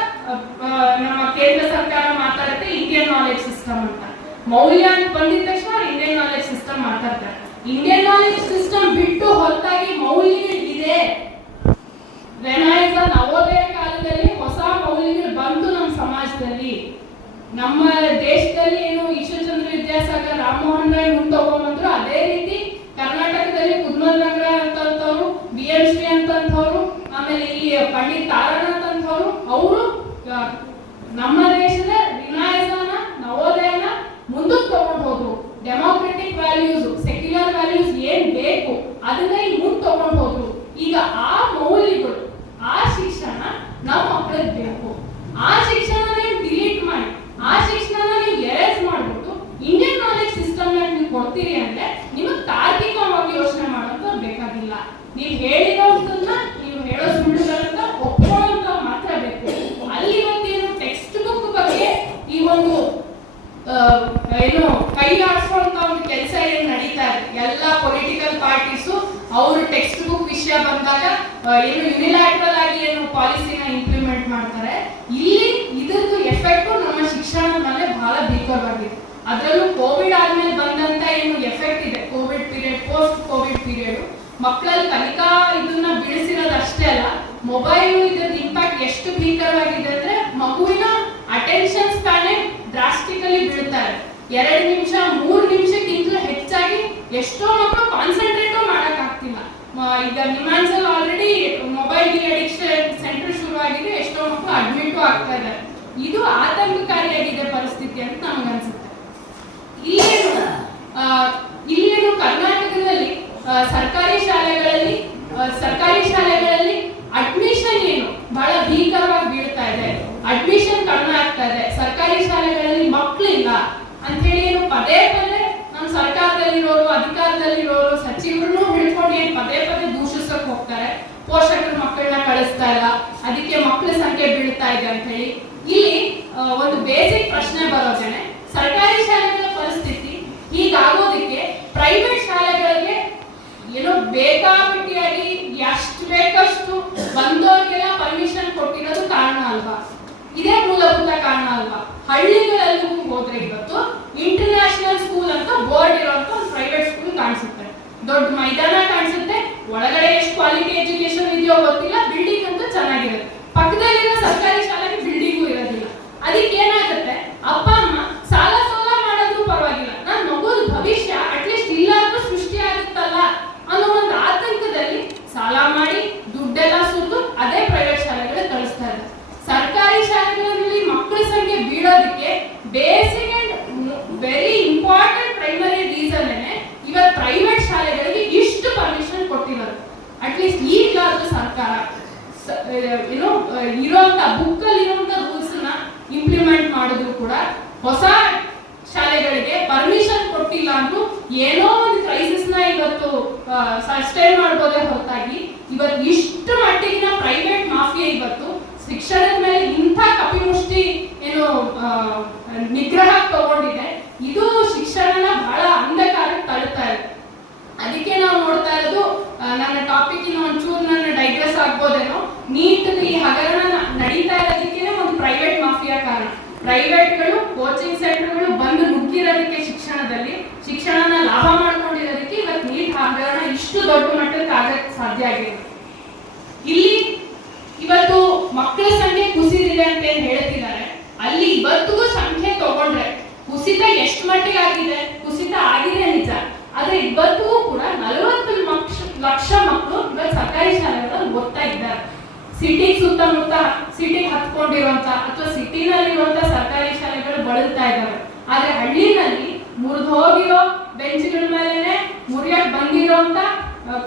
ನಮ್ಮ ಕೇಂದ್ರ ಸರ್ಕಾರ ಮಾತಾಡುತ್ತೆ ಇಂಡಿಯನ್ ನಾಲೆಜ್ ಸಿಸ್ಟಮ್ ಅಂತ. ಮೌಲ್ಯ ಅಂತ ಬಂದಿದ ತಕ್ಷಣ ಇಂಡಿಯನ್ ನಾಲೆಜ್ ಸಿಸ್ಟಮ್ ಮಾತಾಡ್ತಾರೆ. ಇಂಡಿಯನ್ ನಾಲೆಜ್ ಸಿಸ್ಟಮ್ ಬಿಟ್ಟು ಹೊರತಾಗಿ ಮೌಲ್ಯಗಳಿದೆ. ನವೋದಯ ಕಾಲದಲ್ಲಿ ಹೊಸ ಮೌಲ್ಯಗಳು ಬಂತು ನಮ್ಮ ಸಮಾಜದಲ್ಲಿ. ನಮ್ಮ ದೇಶದಲ್ಲಿ ಏನು ಈಶ್ವರಚಂದ್ರ ವಿದ್ಯಾಸಾಗರ್, ರಾಮಮೋಹನ್ ರಾಯ್ ಮುಂತಗೊಂಡ್ಬಂದ್ರು, ಅದೇ ರೀತಿ ಕರ್ನಾಟಕದಲ್ಲಿ ಕುದ್ಮಲ್ ನಗರ ಅಂತಂತವ್ರು, BM ಶ್ರೀ ಅಂತಂತವ್ರು, ಆಮೇಲೆ ಇಲ್ಲಿ ಪಂಡಿತ್ ತಾರಾನಾಥ್ ಅಂತವ್ರು, ಅವರು ನಮ್ಮ ದೇಶದ ರಿನೈಸನ ನವೋದಯನ ಮುಂದಕ್ಕೆ ತಗೊಂಡು ಹೋದ್ರು. ಡೆಮೋಕ್ರೆಟಿಕ್ ವ್ಯಾಲ್ಯೂಸ್, ಸೆಕ್ಯುಲರ್ ವ್ಯಾಲ್ಯೂಸ್ ಏನ್ ಬೇಕು ಅದನ್ನ ಈಗ ಮುಂದೆ ತಗೊಂಡು ಹೋದ್ರು. ಈಗ ಆ ಮೌಲ್ಯಗಳು, ಆ ಶಿಕ್ಷಣ ನಮ್ಮ ಮಕ್ಕಳಿಗೆ ಬೇಕು. ಆ ಶಿಕ್ಷಣ ನೀವು ಡಿಲೀಟ್ ಮಾಡಿ, ಆ ಶಿಕ್ಷಣ ನೀವು ಎರೇಸ್ ಮಾಡ್ಬಿಟ್ಟು ಇಂಡಿಯನ್ ನಾಲೆಜ್ ಸಿಸ್ಟಮ್ ನೀವು ಕೊಡ್ತೀರಿ ಅಂದ್ರೆ ನಿಮಗೆ ತಾರ್ಕಿಕವಾಗಿ ಯೋಚನೆ ಮಾಡೋದು ಬೇಕಾಗಿಲ್ಲ. ನೀವು ಹೇಳಿರೋದನ್ನ, ನೀವು ಹೇಳೋ ಸುಳ್ಳುಗಳನ್ನ ಒಪ್ಕೊಳ್ಳೋದು ಮಾತ್ರ ಬೇಕು. ಅಲ್ಲಿ ಇವತ್ತೇನು ಟೆಕ್ಸ್ಟ್ ಬುಕ್ ಬಗ್ಗೆ ಈ ಒಂದು ಏನು ಕೈ ಆಡಿಸುವಂತ ಒಂದು ಕೆಲಸ ಏನ್ ನಡೀತಾ ಇದೆ, ಎಲ್ಲಾ ಪೊಲಿಟಿಕಲ್ ಪಾರ್ಟೀಸು ಅವರು ಟೆಕ್ಸ್ಟ್ ಬುಕ್ ವಿಷಯ ಬಂದಾಗ ಏನು ಯುನಿಲ್ಯಾಟ್ರಲ್ ಆಗಿ ಏನು ಪಾಲಿಸಿನ ಇಂಪ್ಲಿಮೆಂಟ್ ಮಾಡ್ತಾರೆ. ಇಲ್ಲಿ ಇದ್ರದ್ದು ಎಫೆಕ್ಟ್ ನಮ್ಮ ಶಿಕ್ಷಣದ ಮೇಲೆ ಬಹಳ ಭೀಕರವಾಗಿದೆ. ಅದರಲ್ಲೂ ಕೋವಿಡ್ ಆದ್ಮೇಲೆ ಬಂದಂತ ಏನು ಎಫೆಕ್ಟ್ ಇದೆ, Covid period, post Covid period, ಮಕ್ಕಳಲ್ಲಿ ಕಲಿಕಾ ಇದನ್ನ ಬಿಡಿಸಿರೋದು ಅಷ್ಟೇ ಅಲ್ಲ, ಮೊಬೈಲ್ ಇದ್ರದ್ದು ಇಂಪ್ಯಾಕ್ಟ್ ಎಷ್ಟು ಭೀಕರವಾಗಿದೆ ಅಂದ್ರೆ ಮಗುವಿನ ಅಟೆನ್ಷನ್ ಸ್ಪ್ಯಾನ್ ಡ್ರಾಸ್ಟಿಕಲಿ ಬೀಳ್ತಾ ಇದೆ. 2 ನಿಮಿಷ 3 ನಿಮಿಷಕ್ಕಿಂತಲೂ ಹೆಚ್ಚಾಗಿ ಎಷ್ಟೋ ಮಕ್ಕಳು ಕಾನ್ಸಂಟ್ರೇಟ್ ಮಾಡಕ್ ಆಗ್ತಿಲ್ಲ. ಈಗ ನಿಮ್ಮಾನ್ಸಲ್ಲಿ ಆಲ್ರೆಡಿ ಮೊಬೈಲ್ ಅಡಿಕ್ಷನ್ ಸೆಂಟರ್ ಶುರು ಆಗಿದೆ, ಎಷ್ಟೋ ಮಕ್ಕಳು ಅಡ್ಮಿಟ್ ಆಗ್ತಾ ಇದ್ದಾರೆ. ಇದು ಆತಂಕಕಾರಿಯಾಗಿದೆ ಪರಿಸ್ಥಿತಿ ಅಂತ ನಮಗನ್ಸುತ್ತೆ. ಇಲ್ಲೇನು ಕರ್ನಾಟಕದಲ್ಲಿ ಸರ್ಕಾರಿ ಶಾಲೆಗಳಲ್ಲಿ ಅಡ್ಮಿಷನ್ ಏನು ಬಹಳ ಭೀಕರವಾಗಿ ಬೀಳ್ತಾ ಇದೆ. ಅಡ್ಮಿಷನ್ ಕಡಿಮೆ ಆಗ್ತಾ ಇದೆ. ಸರ್ಕಾರಿ ಶಾಲೆಗಳಲ್ಲಿ ಮಕ್ಕಳಿಲ್ಲ ಅಂತ ಹೇಳಿ ಏನು ಪದೇ ನಮ್ಮ ಸರ್ಕಾರದಲ್ಲಿರೋರು, ಅಧಿಕಾರದಲ್ಲಿರೋರು, ಸಚಿವರನ್ನು ಹಿಡ್ಕೊಂಡು ಏನು ಪದೇ ದೂಷಿಸಕ್ ಹೋಗ್ತಾರೆ. ಪೋಷಕರು ಮಕ್ಕಳನ್ನ ಕಳಿಸ್ತಾ ಇಲ್ಲ, ಅದಕ್ಕೆ ಮಕ್ಕಳ ಸಂಖ್ಯೆ ಬೀಳ್ತಾ ಇದೆ ಅಂತ ಹೇಳಿ. ಇಲ್ಲಿ ಒಂದು ಬೇಸಿಕ್ ಪ್ರಶ್ನೆ ಬರೋದೇನೆ, ಸರ್ಕಾರಿ ಶಾಲೆಗಳ ಪರಿಸ್ಥಿತಿ ಹೀಗಾಗೋದಕ್ಕೆ ಪ್ರೈವೇಟ್ ಶಾಲೆಗಳಿಗೆ ಏನೋ ಬೇಕಾಬಿಟ್ಟಿಯಾಗಿ ಎಷ್ಟು ಬೇಕಷ್ಟು ಬಂದವರಿಗೆಲ್ಲ ಪರ್ಮಿಷನ್ ಕೊಟ್ಟಿರೋದು ಕಾರಣ ಅಲ್ವಾ? ಇದೇ ಮೂಲಭೂತ ಕಾರಣ ಅಲ್ವಾ? ಹಳ್ಳಿಗಳಲ್ಲೂ ಹೋದ್ರೆ ಇವತ್ತು ಇಂಟರ್ನ್ಯಾಷನಲ್ ಸ್ಕೂಲ್ ಅಂತ ಬೋರ್ಡ್ ಇರುವಂತ ಒಂದು ಪ್ರೈವೇಟ್ ಸ್ಕೂಲ್ ಕಾಣಿಸುತ್ತೆ, ದೊಡ್ಡ ಮೈದಾನ ಕಾಣಿಸುತ್ತೆ, ಒಳಗಡೆ ಎಷ್ಟು ಕ್ವಾಲಿಟಿ ಎಜುಕೇಶನ್ ಇದೆಯೋ ಗೊತ್ತಿಲ್ಲ, ಬಿಲ್ಡಿಂಗ್ ಅಂತೂ ಚೆನ್ನಾಗಿರುತ್ತೆ. ಪಕ್ಕದಲ್ಲಿರೋ ಸರ್ಕಾರಿ ಶಾಲೆಗೆ ಬಿಲ್ಡಿಂಗು ಇರೋದಿಲ್ಲ. ಅದಕ್ಕೆ ಏನಾಗುತ್ತೆ, ಅಪ್ಪ ಅಮ್ಮ ಸಾಲ ಮಾಡೋದು ಪರವಾಗಿಲ್ಲ, ನನ್ನ ಮಗುದ ಭವಿಷ್ಯ ಅಟ್ಲೀಸ್ಟ್ ಇಲ್ಲಾದ್ರೂ ಸೃಷ್ಟಿ ಆಗುತ್ತಲ್ಲ ಅನ್ನೋ ಒಂದು ಆತಂಕದಲ್ಲಿ ಸಾಲ ಮಾಡಿ ದುಡ್ಡೆಲ್ಲ ಸುರಿದು ಅದೇ ಪ್ರೈವೇಟ್ ಶಾಲೆಗಳಿಗೆ ಕಳಿಸ್ತಾ ಇದ್ದಾರೆ. ಸರ್ಕಾರಿ ಶಾಲೆಗಳಲ್ಲಿ ಮಕ್ಕಳ ಸಂಖ್ಯೆ ಬೀಳೋದಕ್ಕೆ basic and very important primary reason ಇವತ್ತು ಪ್ರೈವೇಟ್ ಶಾಲೆಗಳಿಗೆ ಇಷ್ಟು ಪರ್ಮಿಷನ್ ಕೊಟ್ಟಿರೋದು. ಅಟ್ಲೀಸ್ಟ್ ಈಗಲಾದ್ರೂ ಸರ್ಕಾರ ಏನೋ ಇರೋಂತ ಬುಕ್ ಅಲ್ಲಿ ಇರುವಂತ ರೂಲ್ಸ್ ನ ಇಂಪ್ಲಿಮೆಂಟ್ ಮಾಡಿದ್ರು ಕೂಡ ಹೊಸ ಶಾಲೆಗಳಿಗೆ ಪರ್ಮಿಷನ್ ಕೊಟ್ಟಿಲ್ಲ ಅಂದ್ರೂ ಏನೋ ಒಂದು ಕ್ರೈಸಿಸ್ ನ ಇವತ್ತು ಸಸ್ಟೈನ್ ಮಾಡಬಹುದೇ ಹೊರತಾಗಿ ಇವತ್ತು ಇಷ್ಟು ಮಟ್ಟಿಗಿನ ಪ್ರೈವೇಟ್ ಮಾಫಿಯಾ ಇವತ್ತು ಶಿಕ್ಷಣದ ಮೇಲೆ ಇಂಥ ಕಪಿಮುಷ್ಟಿ ಏನು ನಿಗ್ರಹ ತಗೊಂಡಿದೆ. ಇದು ಶಿಕ್ಷಣನ ಬಹಳ ಅಂಧಕಾರಕ್ಕೆ ತಳ್ತಾ ಇದೆ. ಅದಕ್ಕೆ ನಾವು ನೋಡ್ತಾ ಇರೋದು, ನನ್ನ ಟಾಪಿಕ್ ಇನ್ನು ಒಂಚೂರು ನನ್ನ ಡೈಗ್ರೆಸ್ ಆಗ್ಬೋದೇನೋ, ನೀಟ್ ಈ ಹಗರಣ ನಡೀತಾ ಇರೋದಕ್ಕೆ ಒಂದು ಪ್ರೈವೇಟ್ ಮಾಫಿಯಾ ಕಾರಣ. ಪ್ರೈವೇಟ್ಗಳು ಕೋಚಿಂಗ್ ಸೆಂಟರ್ಗಳು ಬಂದು ನುಗ್ಗಿರೋದಕ್ಕೆ ಶಿಕ್ಷಣನ ಲಾಭ ಮಾಡ್ಕೊಂಡಿರೋದಕ್ಕೆ ಇವತ್ತು ನೀಟ್ ಹಗರಣ ಇಷ್ಟು ದೊಡ್ಡ ಮಟ್ಟಕ್ಕೆ ಆಗಕ್ಕೆ ಸಾಧ್ಯ ಆಗಿದೆ. ಇಲ್ಲಿ ಇವತ್ತು ಮಕ್ಕಳ ಸಂಖ್ಯೆ ಕುಸಿದಿದೆ ಅಂತ ಏನ್ ಹೇಳ್ತಿದ್ದಾರೆ, ಅಲ್ಲಿ ಇವತ್ತಿಗೂ ಸಂಖ್ಯೆ ತಗೊಂಡ್ರೆ ಕುಸಿತ ಎಷ್ಟು ಮಟ್ಟಿಗೆ ಆಗಿದೆ, ಕುಸಿತ ಆಗಿದೆ ನಿಜ, ಆದ್ರೆ ಇವತ್ತಿಗೂ ಕೂಡ 40 ಲಕ್ಷ ಮಕ್ಕಳು ಇವತ್ತು ಸರ್ಕಾರಿ ಶಾಲೆಗಳಲ್ಲಿ ಓದ್ತಾ ಇದ್ದಾರೆ. ಸಿಟಿ ಸುತ್ತಮುತ್ತ ಸಿಟಿಗೆ ಹತ್ಕೊಂಡಿರುವಂತ ಅಥವಾ ಸಿಟಿನಲ್ಲಿರುವಂತ ಸರ್ಕಾರಿ ಶಾಲೆಗಳು ಬಳಲ್ತಾ ಇದ್ದಾವೆ. ಆದ್ರೆ ಹಳ್ಳಿನಲ್ಲಿ ಮುರಿದು ಹೋಗಿರೋ ಬೆಂಚ್ಗಳ ಮೇಲೆನೆ ಮುರಿಯಕ್ ಬಂದಿರೋಂತ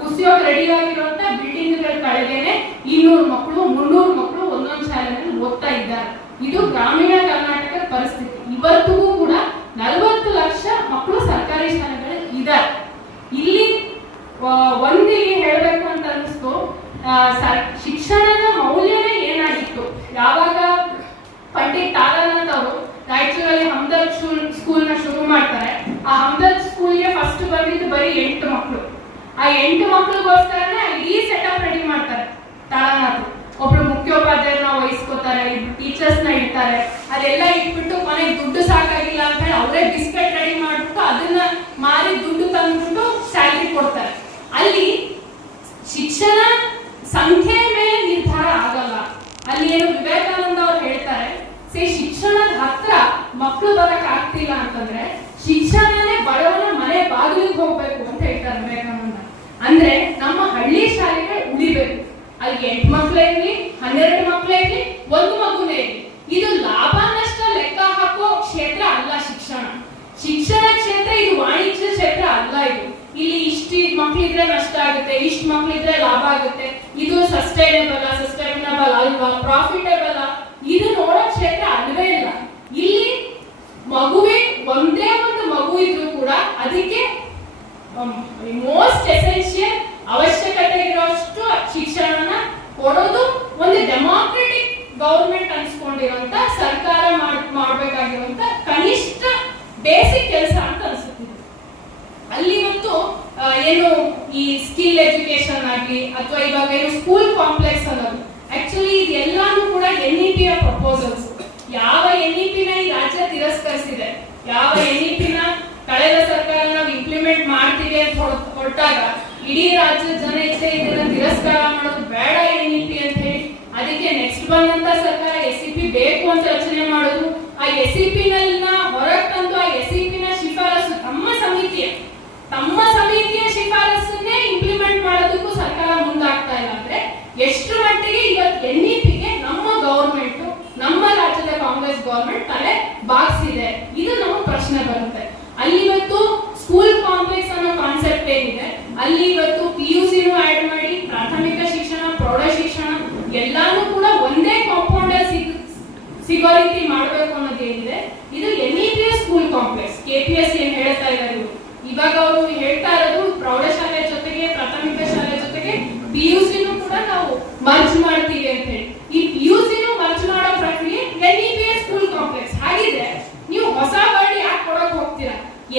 ಕುಸಿಯೋಕ್ ರೆಡಿ ಆಗಿರುವಂತ ಬಿಲ್ಡಿಂಗ್ಗಳ ಕೆಳಗೇನೆ 200 ಮಕ್ಕಳು 300 ಮಕ್ಕಳು ಒಂದೊಂದು ಶಾಲೆಯಲ್ಲಿ ಓದ್ತಾ ಇದ್ದಾರೆ. ಇದು ಗ್ರಾಮೀಣ ಕರ್ನಾಟಕದ ಪರಿಸ್ಥಿತಿ. ಇವತ್ತಿಗೂ ಕೂಡ 40 ಲಕ್ಷ ಮಕ್ಕಳು ಸರ್ಕಾರಿ ಶಾಲೆಗಳು ಇದ್ದಾರೆ. ಇಲ್ಲಿ ಒಂದಿಗೆ ಹೇಳಬೇಕು ಅಂತ ಅನಿಸ್ತು, ಶಿಕ್ಷಣದ ಮೌಲ್ಯನೇ ಏನಾಗಿತ್ತು. ಯಾವಾಗ ಪಂಡಿತ್ ತಾರಾನಾಥ್ ಅವರು ರಾಯಚೂರಲ್ಲಿ ಹಮ್ದರ್ದ್ ಸ್ಕೂಲ್ನ ಶುರು ಮಾಡ್ತಾರೆ, ಆ ಹಮ್ದರ್ದ್ ಸ್ಕೂಲ್ಗೆ ಫಸ್ಟ್ ಬಂದಿದ್ದು ಬರೀ 8 ಮಕ್ಕಳು. ಆ 8 ಮಕ್ಕಳಿಗೋಸ್ಕರನೇ ಇಡೀ ಸೆಟಪ್ ರೆಡಿ ಮಾಡ್ತಾರೆ ತಾರಾನಾಥ್. ಒಬ್ರು ಮುಖ್ಯೋಪಾಧ್ಯಾಯರನ್ನ ವಹಿಸ್ಕೋತಾರೆ, ಇಬ್ರು ಟೀಚರ್ಸ್ ನ ಇಡ್ತಾರೆ. ಅದೆಲ್ಲ ಇಟ್ಬಿಟ್ಟು ಕೊನೆಗೆ ದುಡ್ಡು ಸಾಕಾಗಿಲ್ಲ ಅಂತ ಹೇಳಿ ಅವರೇ ಬಿಸ್ಕೆಟ್ ರೆಡಿ ಮಾಡ್ಬಿಟ್ಟು ಅದನ್ನ ಮಾರಿ ದುಡ್ಡು ತಂದ್ಬಿಟ್ಟು ಸ್ಯಾಲ್ರಿ ಕೊಡ್ತಾರೆ. ಅಲ್ಲಿ ಶಿಕ್ಷಣ ಸಂಖ್ಯೆ ಮೇಲೆ ನಿರ್ಧಾರ ಆಗಲ್ಲ. ಅಲ್ಲಿ ಏನು ವಿವೇಕಾನಂದ ಅವ್ರು ಹೇಳ್ತಾರೆ, ಶಿಕ್ಷಣದ ಹತ್ರ ಮಕ್ಕಳು ಬರಕ್ ಆಗ್ತಿಲ್ಲ ಅಂತಂದ್ರೆ ಶಿಕ್ಷಣನೇ ಬಡವನ ಮನೆ ಬಾಗಿಲಿಗೆ ಹೋಗ್ಬೇಕು ಅಂತ ಹೇಳ್ತಾರೆ ವಿವೇಕಾನಂದ. ಅಂದ್ರೆ ನಮ್ಮ ಹಳ್ಳಿ ಶಾಲೆಗಳು ಉಳಿಬೇಕು. ಅಲ್ಲಿ 8 ಮಕ್ಕಳೇ ಇರ್ಲಿ, 12 ಮಕ್ಕಳೇ ಇರ್ಲಿ, 1 ಮಗುನೇ ಇರ್ಲಿ, ಇದು ಲಾಭ ನಷ್ಟ ಲೆಕ್ಕ ಹಾಕೋ ಕ್ಷೇತ್ರ ಅಲ್ಲ ಶಿಕ್ಷಣ. ಶಿಕ್ಷಣ ಕ್ಷೇತ್ರ ಇದು ವಾಣಿಜ್ಯ ಕ್ಷೇತ್ರ ಅಲ್ಲ. ಇದು ಇಲ್ಲಿ ಇಷ್ಟು ಮಕ್ಕಳಿದ್ರೆ ನಷ್ಟ ಆಗುತ್ತೆ, ಇಷ್ಟು ಮಕ್ಕಳಿದ್ರೆ ಲಾಭ ಆಗುತ್ತೆ, ಇದು ಸಸ್ಟೈನಬಲ್ ಅಲ್ವಾ, ಪ್ರಾಫಿಟಬಲ್, ಇದು ನೋಡೋ ಕ್ಷೇತ್ರ ಅಲ್ವೇ ಇಲ್ಲ. ಇಲ್ಲಿ ಮಗುವೆ ಒಂದೇ ಒಂದು ಮಗು ಇದ್ರೂ ಕೂಡ ಅದಕ್ಕೆ ಮೋಸ್ಟ್ ಎಸೆನ್ಷಿಯಲ್ ಅವಶ್ಯಕತೆ ಇರೋಷ್ಟು ಶಿಕ್ಷಣನ ಕೊಡೋದು ಒಂದು ಡೆಮಾಕ್ರೆಟಿಕ್ ಗವರ್ಮೆಂಟ್ ಅನ್ಸ್ಕೊಂಡಿರುವಂತ ಸರ್ಕಾರ ಮಾಡ್ಬೇಕಾಗಿರುವಂತ ಕನಿಷ್ಠ ಬೇಸಿಕ್ ಕೆಲಸ ಅಂತ ಅನ್ಸುತ್ತಿದೆ. ಅಲ್ಲಿ ಇವತ್ತು ಏನು ಈ ಸ್ಕಿಲ್ ಎಜುಕೇಶನ್ ಆಗಲಿ ಅಥವಾ ಇವಾಗ ಏನು ಸ್ಕೂಲ್ ಕಾಂಪ್ಲೆಕ್ಸ್ ಅನ್ನೋದು, ಆಕ್ಚುಲಿ ಇದೆಲ್ಲಾನು ಕೂಡ NEP ಯ ಪ್ರಪೋಸಲ್ಸ್. ಯಾವ NEP ನ ಈ ರಾಜ್ಯ ತಿರಸ್ಕರಿಸಿದೆ, ಯಾವ NEP ನ ಕಳೆದ ಸರ್ಕಾರ ನಾವು ಇಂಪ್ಲಿಮೆಂಟ್ ಮಾಡ್ತೀವಿ ಅಂತ ಹೊರಟಾಗ ಇಡೀ ರಾಜ್ಯದ ಜನ ಇದನ್ನ ತಿರಸ್ಕಾರ ಮಾಡೋದು ಬೇಡ NEP ಅಂತ ಹೇಳಿ ಅದಕ್ಕೆ ನೆಕ್ಸ್ಟ್ ಬಂದಂತ ಸರ್ಕಾರ SEP ಬೇಕು ಅಂತ ರಚನೆ ಮಾಡೋದು. ಆ SEP ನ ಹೊರಗೆ ತಂದು ಆ SEP ನ ಶಿಫಾರಸು ತಮ್ಮ ಸಮಿತಿಯ ಶಿಫಾರಸನ್ನೇ ಇಂಪ್ಲಿಮೆಂಟ್ ಮಾಡೋದಕ್ಕೂ ಸರ್ಕಾರ ಮುಂದಾಗ್ತಾ ಇಲ್ಲ ಅಂದ್ರೆ ಎಷ್ಟು ಮಟ್ಟಿಗೆ ಇವತ್ತು NEP ಗೆ ನಮ್ಮ ಗವರ್ಮೆಂಟ್, ನಮ್ಮ ರಾಜ್ಯದ ಕಾಂಗ್ರೆಸ್ ಗವರ್ಮೆಂಟ್ ತಲೆ ಬಾಗಿಸಿದೆ, ಇದು ನಮ್ಮ ಪ್ರಶ್ನೆ ಬರುತ್ತೆ. ಅಲ್ಲಿ ಇವತ್ತು ಸ್ಕೂಲ್ ಕಾಂಪ್ಲೆಕ್ಸ್ ಅನ್ನೋ ಕಾನ್ಸೆಪ್ಟ್ ಏನಿದೆ, ಅಲ್ಲಿ ಇವತ್ತು PUC ಆಡ್ ಮಾಡಿ ಪ್ರಾಥಮಿಕ ಶಿಕ್ಷಣ, ಪ್ರೌಢ ಶಿಕ್ಷಣ ಎಲ್ಲಾನು ಕೂಡ ಒಂದೇ ಕಾಂಪೌಂಡ್ ಅಲ್ಲಿ ಸಿಗೋ ರೀತಿ ಮಾಡಬೇಕು ಅನ್ನೋದು ಏನಿದೆ, ಇದು NEP ಸ್ಕೂಲ್ ಕಾಂಪ್ಲೆಕ್ಸ್. KPS ಏನ್ ಹೇಳ್ತಾ ಇದ್ದಾರೆ ಇವಾಗ, ಅವರು ಹೇಳ್ತಾ ಇರೋದು ಪ್ರೌಢಶಾಲೆ ಜೊತೆಗೆ ಪ್ರಾಥಮಿಕ ಶಾಲೆ ಜೊತೆಗೆ PUC ಕೂಡ ನಾವು ಮರ್ಜ್ ಮಾಡ್ತೀವಿ ಅಂತ ಹೇಳಿ. ಈ PUC ಮರ್ಜ್ ಮಾಡೋ ಪ್ರಕ್ರಿಯೆ NEP ಸ್ಕೂಲ್ ಕಾಂಪ್ಲೆಕ್ಸ್. ಹಾಗಿದ್ರೆ ನೀವು ಹೊಸ ವರ್ಡ್ ಯಾಕೆ ಕೊಡಕ್ ಹೋಗ್ತೀರಾ?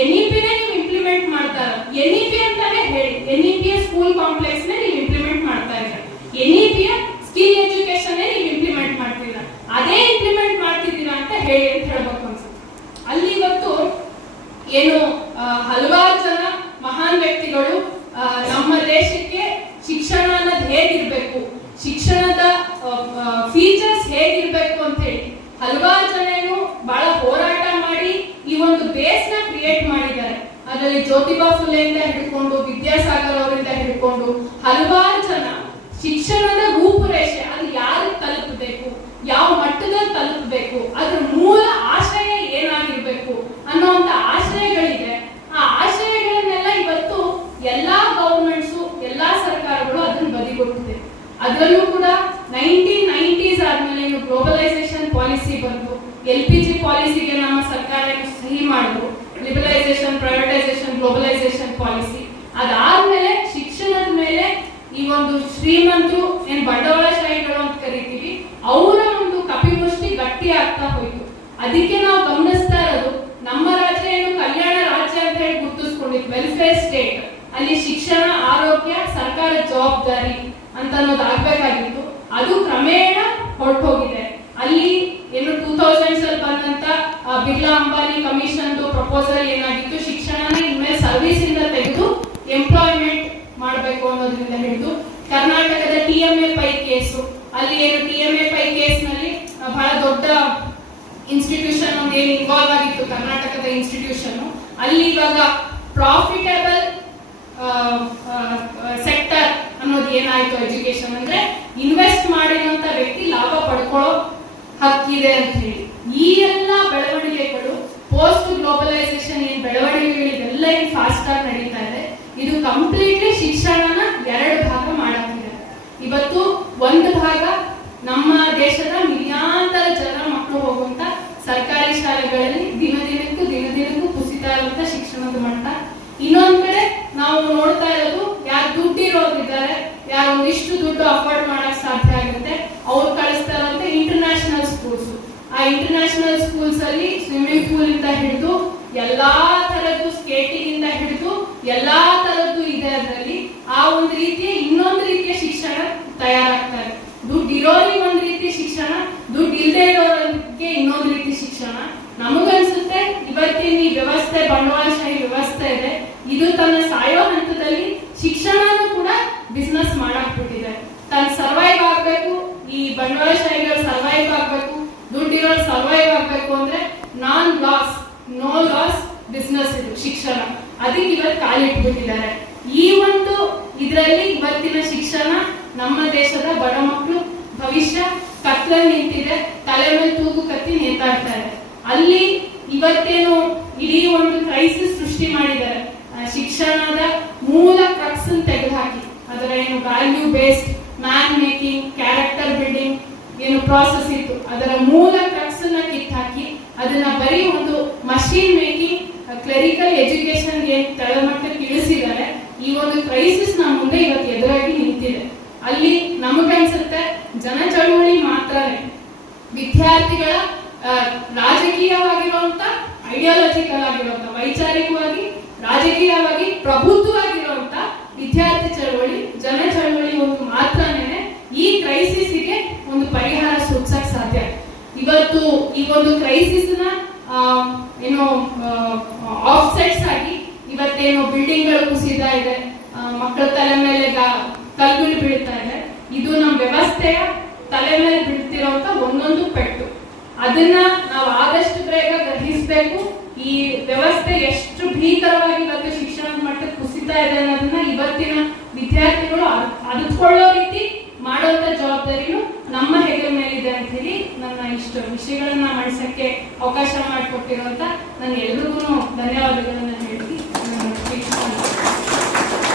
NEP ನೀವು ಇಂಪ್ಲಿಮೆಂಟ್ ಮಾಡ್ತಾ ಇರೋ NEP ಅಂತಾನೆ ಹೇಳಿ, NEP ಸ್ಕೂಲ್ ಕಾಂಪ್ಲೆಕ್ಸ್ ನೀವು ಇಂಪ್ಲಿಮೆಂಟ್ ಮಾಡ್ತಾ ಇದ್ದೀರಾ, NEP ಸ್ಕಿಲ್ ಎಜುಕೇಶನ್ ನೀವು ಇಂಪ್ಲಿಮೆಂಟ್ ಮಾಡ್ತೀರಾ, ಅದೇ ಇಂಪ್ಲಿಮೆಂಟ್ ಮಾಡ್ತಿದ್ದೀರಾ ಅಂತ ಹೇಳಿ ಅಂತ ಹೇಳ್ಬೇಕು ಅನ್ಸುತ್ತೆ. ಅಲ್ಲಿ ಇವತ್ತು ಏನು ಹಲವಾರು ಜನ ಮಹಾನ್ ವ್ಯಕ್ತಿಗಳು ನಮ್ಮ ದೇಶಕ್ಕೆ ಶಿಕ್ಷಣ ಅನ್ನೋದು ಹೇಗಿರ್ಬೇಕು, ಶಿಕ್ಷಣದ ಫೀಚರ್ಸ್ ಹೇಗಿರ್ಬೇಕು ಅಂತ ಹೇಳಿ ಹಲವಾರು ಜನ ಬಹಳ ಹೋರಾಟ ಮಾಡಿ ಈ ಒಂದು ಬೇಸ್ ನ ಕ್ರಿಯೇಟ್ ಮಾಡಿದ್ದಾರೆ. ಅದರಲ್ಲಿ ಜ್ಯೋತಿಬಾ ಫುಲೆಯಿಂದ ಹಿಡ್ಕೊಂಡು ವಿದ್ಯಾಸಾಗರ್ ಅವರಿಂದ ಹಿಡ್ಕೊಂಡು ಹಲವಾರು ಜನ ಶಿಕ್ಷಣದ ರೂಪುರೇಷೆ, ಅದು ಯಾರಿಗೆ ತಲುಪಬೇಕು, ಯಾವ ಮಟ್ಟದಲ್ಲಿ ತಲುಪಬೇಕು, ಅದ್ರ ಮೂಲ ಆಶಯ ಏನಾಗಿರ್ಬೇಕು ಅನ್ನೋಂತ ಆಶಯಗಳಿದೆ. ಆ ಆಶಯಗಳನ್ನೆಲ್ಲ ಇವತ್ತು ಎಲ್ಲಾ ಗವರ್ಮೆಂಟ್ಸು, ಎಲ್ಲಾ ಸರ್ಕಾರಗಳು ಅದನ್ನ ಬದಿಗೊಟ್ಟಿದೆ. ಅದರಲ್ಲೂ ಕೂಡ 1990s ಆದ್ಮೇಲೆ ಗ್ಲೋಬಲೈಸೇಷನ್ ಪಾಲಿಸಿ ಬಂತು, LPG ಪಾಲಿಸಿಗೆ ನಮ್ಮ ಸರ್ಕಾರ ಸಹಿ ಮಾಡಿದ್ರು, ಲಿಬರಲೈಸೇಷನ್, ಪ್ರೈವೇಟೈಸೇಷನ್, ಗ್ಲೋಬಲೈಸೇಷನ್ ಪಾಲಿಸಿ. ಅದಾದ್ಮೇಲೆ ಶಿಕ್ಷಣದ ಮೇಲೆ ಈ ಒಂದು ಶ್ರೀಮಂತರು ಏನ್ ಬಂಡವಾಳಶಾಹಿಗಳು ಅಂತ ಕರಿತೀವಿ, ಅವರ ಒಂದು ಕಪಿಮುಷ್ಟಿ ಗಟ್ಟಿ ಆಗ್ತಾ ಹೋಯ್ತು. ಅದಕ್ಕೆ ನಾವು ಗಮನಿಸ್ತಾ ಇರೋದು, ನಮ್ಮ ರಾಜ್ಯ ಏನು ಕಲ್ಯಾಣ ರಾಜ್ಯ ಅಂತ ಹೇಳಿ ಗುರುತಿಸ್ಕೊಂಡಿತ್ತು, ವೆಲ್ಫೇರ್ ಸ್ಟೇಟ್, ಅಲ್ಲಿ ಶಿಕ್ಷಣ, ಆರೋಗ್ಯ ಸರ್ಕಾರ ಜವಾಬ್ದಾರಿ ಅಂತ ಅನ್ನೋದು ಆಗ್ಬೇಕಾಗಿತ್ತು. ಅದು ಕ್ರಮೇಣ ಹೊರಟೋಗಿದೆ. ಅಲ್ಲಿ ಏನು 2000s ಅಲ್ಲಿ ಬಂದಂತ ಬಿರ್ಲಾ ಅಂಬಾನಿ ಕಮಿಷನ್ ಪ್ರಪೋಸಲ್ ಏನಾಗಿತ್ತು, ಶಿಕ್ಷಣನ ಇನ್ಮೇಲೆ ಸರ್ವಿಸ್ ಇಂದ ತೆಗೆದು ಎಂಪ್ಲಾಯ್ಮೆಂಟ್ ಮಾಡಬೇಕು ಅನ್ನೋದ್ರಿಂದ ಹಿಡಿದು ಕರ್ನಾಟಕದ TMA ಪೈ ಕೇಸು, ಅಲ್ಲಿ ಏನು TMA ಪೈ ಕೇಸ್ ನಲ್ಲಿ ಬಹಳ ದೊಡ್ಡ ಇನ್ಸ್ಟಿಟ್ಯೂಷನ್ ಒಂದು ಏನು ಇನ್ವಾಲ್ವ್ ಆಗಿತ್ತು, ಕರ್ನಾಟಕದ ಇನ್ಸ್ಟಿಟ್ಯೂಷನ್, ಅಲ್ಲಿ ಇವಾಗ ಪ್ರಾಫಿಟಬಲ್ ಸೆಕ್ಟರ್ ಏನಾಯ್ತು ಎಜುಕೇಶನ್ ಅಂದ್ರೆ ಇನ್ವೆಸ್ಟ್ ಮಾಡಿರುವಂತ ವ್ಯಕ್ತಿ ಲಾಭ ಪಡ್ಕೊಳ್ಳೋ ಹಕ್ಕಿದೆ ಅಂತ ಹೇಳಿ. ಈ ಎಲ್ಲ ಬೆಳವಣಿಗೆಗಳು ಪೋಸ್ಟ್ ಗ್ಲೋಬಲೈಸೇಷನ್ ಏನ್ ಬೆಳವಣಿಗೆಗಳು ಇದೆಲ್ಲ ಏನ್ ಫಾಸ್ಟ್ ಆಗಿ ನಡೀತಾ ಇದೆ, ಇದು ಕಂಪ್ಲೀಟ್ಲಿ ಶಿಕ್ಷಣನ ಎರಡು ಭಾಗ ಮಾಡಾಕಿದೆ. ಇವತ್ತು ಒಂದು ಭಾಗ ನಮ್ಮ ದೇಶದ ಮಿಲಿಯಾಂತರ ಜನ ಮಕ್ಕಳು ಹೋಗುವಂತ ಸರ್ಕಾರಿ ಶಾಲೆಗಳಲ್ಲಿ ದಿನದಿನಕ್ಕೂ ಕುಸಿತಾ ಇರುವಂತ ಶಿಕ್ಷಣದ ಮಟ್ಟ. ಇನ್ನೊಂದ್ ಕಡೆ ನಾವು ನೋಡ್ತಾ ಇರೋದು ಯಾರು ದುಡ್ಡಿರೋರಿದ್ದಾರೆ, ಯಾರು ಇಷ್ಟು ದುಡ್ಡು ಅಫೋರ್ಡ್ ಮಾಡಕ್ ಸಾಧ್ಯ ಆಗುತ್ತೆ ಅವ್ರು ಕಳಿಸ್ತಾ ಇರುವಂತ ಇಂಟರ್ನ್ಯಾಷನಲ್ ಸ್ಕೂಲ್ಸ್. ಆ ಇಂಟರ್ನ್ಯಾಷನಲ್ ಸ್ಕೂಲ್ಸ್ ಅಲ್ಲಿ ಸ್ವಿಮ್ಮಿಂಗ್ ಪೂಲ್ ಇಂದ ಹಿಡಿದು ಎಲ್ಲಾ ತರದ್ದು, ಸ್ಕೇಟಿಂಗ್ ಇಂದ ಹಿಡಿದು ಎಲ್ಲಾ ತರದ್ದು ಇದೆ. ಅದರಲ್ಲಿ ಆ ಒಂದು ರೀತಿಯ ಇನ್ನೊಂದು ರೀತಿಯ ಶಿಕ್ಷಣ ತಯಾರಾಗ್ತಾರೆ. ದುಡ್ಡು ಇರೋರಿಗೆ ಒಂದು ರೀತಿಯ ಶಿಕ್ಷಣ, ದುಡ್ಡು ಇಲ್ಲದೆ ಇರೋರಿಗೆ ಇನ್ನೊಂದು ರೀತಿ ಶಿಕ್ಷಣ. ನಮಗನ್ಸುತ್ತೆ ಇವತ್ತಿನ ಈ ವ್ಯವಸ್ಥೆ, ಬಂಡವಾಳಶಾಹಿ ವ್ಯವಸ್ಥೆ ಇದೆ, ಇದು ತನ್ನ ಸಾಯೋ ಹಂತದಲ್ಲಿ ಶಿಕ್ಷಣನೂ ಕೂಡ ಬಿಸ್ನೆಸ್ ಮಾಡಾಕ್ಬಿಟ್ಟಿದೆ. ತನ್ನ ಸರ್ವೈವ್ ಆಗ್ಬೇಕು, ಈ ಬಂಡವಾಳಶಾಹಿಗಳು ಸರ್ವೈವ್ ಆಗ್ಬೇಕು, ದುಡ್ಡಿರೋರು ಸರ್ವೈವ್ ಆಗ್ಬೇಕು ಅಂದ್ರೆ ನಾನ್ ಲಾಸ್ ನೋ ಲಾಸ್ ಬಿಸ್ನೆಸ್ ಇದು ಶಿಕ್ಷಣ. ಅದಕ್ಕೆ ಇವತ್ತು ಕಾಲಿಟ್ಬಿಟ್ಟಿದ್ದಾರೆ. ಈ ಒಂದು ಇದರಲ್ಲಿ ಇವತ್ತಿನ ಶಿಕ್ಷಣ ನಮ್ಮ ದೇಶದ ಬಡ ಮಕ್ಕಳು ಭವಿಷ್ಯ ಕತ್ಲಲ್ಲಿ ನಿಂತಿದೆ, ತಲೆ ಮೇಲೆ ತೂಗು ಕತ್ತಿ ನೇತಾಡ್ತಾ ಇದೆ. ಅಲ್ಲಿ ಇವತ್ತೇನು ಇಡೀ ಒಂದು ಕ್ರೈಸಿಸ್ ಸೃಷ್ಟಿ ಮಾಡಿದ್ದಾರೆ. ಶಿಕ್ಷಣದ ಮೂಲ ಕ್ರಕ್ಸ್ ತೆಗೆದುಹಾಕಿ ಅದರ ಏನು value based man making, character building ಏನು ಪ್ರಾಸೆಸ್ ಇತ್ತು ಅದರ ಮೂಲ ಕ್ರಕ್ಸ್ ನ ಕಿತ್ತಾಕಿ ಅದನ್ನ ಬರೀ ಒಂದು ಮಷೀನ್ ಮೇಕಿಂಗ್, ಕ್ಲರಿಕಲ್ ಎಜುಕೇಶನ್ ತಳಮಟ್ಟಕ್ಕೆ ಇಳಿಸಿದ್ದಾರೆ. ಈ ಒಂದು ಕ್ರೈಸಿಸ್ ನಮ್ಮ ಮುಂದೆ ಇವತ್ತು ಎದುರಾಗಿ ನಿಂತಿದೆ. ಅಲ್ಲಿ ನಮಗನ್ಸುತ್ತೆ ಜನ ಚಳುವಳಿ ಮಾತ್ರನೇ ವಿದ್ಯಾರ್ಥಿಗಳ ರಾಜಕೀಯವಾಗಿರುವಂತ, ಐಡಿಯಾಲಜಿಕಲ್ ಆಗಿರುವಂತ, ವೈಚಾರಿಕವಾಗಿ ರಾಜಕೀಯವಾಗಿ ಪ್ರಬುದ್ಧವಾಗಿರುವಂತ ವಿದ್ಯಾರ್ಥಿ ಚಳವಳಿ, ಜನ ಚಳವಳಿ ಒಂದು ಮಾತ್ರನೇ ಈ ಕ್ರೈಸಿಸ್ಗೆ ಒಂದು ಪರಿಹಾರ ಸೂಚಿಸಕ್ ಸಾಧ್ಯ. ಇವತ್ತು ಈ ಒಂದು ಕ್ರೈಸಿಸ್ ನ ಏನೋ ಆಫ್ಸೆಟ್ಸ್ ಆಗಿ ಇವತ್ತೇನು ಬಿಲ್ಡಿಂಗ್ ಗಳು ಕುಸಿತಾ ಇದೆ, ಮಕ್ಕಳ ತಲೆ ಮೇಲೆ ಕಲ್ಗುಲಿ ಬೀಳ್ತಾ ಇದೆ. ಇದು ನಮ್ಮ ವ್ಯವಸ್ಥೆಯ ತಲೆ ಮೇಲೆ ಬೀಳ್ತಿರೋಂತ ಒಂದೊಂದು ಪೆಟ್ಟು. ಅದನ್ನ ನಾವು ಆದಷ್ಟು ಬೇಗ ಗ್ರಹಿಸಬೇಕು. ಈ ವ್ಯವಸ್ಥೆ ಎಷ್ಟು ಭೀಕರವಾಗಿ ಇವತ್ತು ಶಿಕ್ಷಣದ ಮಟ್ಟಕ್ಕೆ ಕುಸಿತಾ ಇದೆ ಅನ್ನೋದನ್ನ ಇವತ್ತಿನ ವಿದ್ಯಾರ್ಥಿಗಳು ಅರಿತುಕೊಳ್ಳೋ ರೀತಿ ಮಾಡುವಂತ ಜವಾಬ್ದಾರಿನೂ ನಮ್ಮ ಹೆಗಲ ಮೇಲಿದೆ ಅಂತ ಹೇಳಿ ನನ್ನ ಇಷ್ಟು ವಿಷಯಗಳನ್ನ ಮಾಡಿಸಕ್ಕೆ ಅವಕಾಶ ಮಾಡಿಕೊಟ್ಟಿರುವಂತ ನಾನು ಎಲ್ರಿಗೂ ಧನ್ಯವಾದಗಳನ್ನ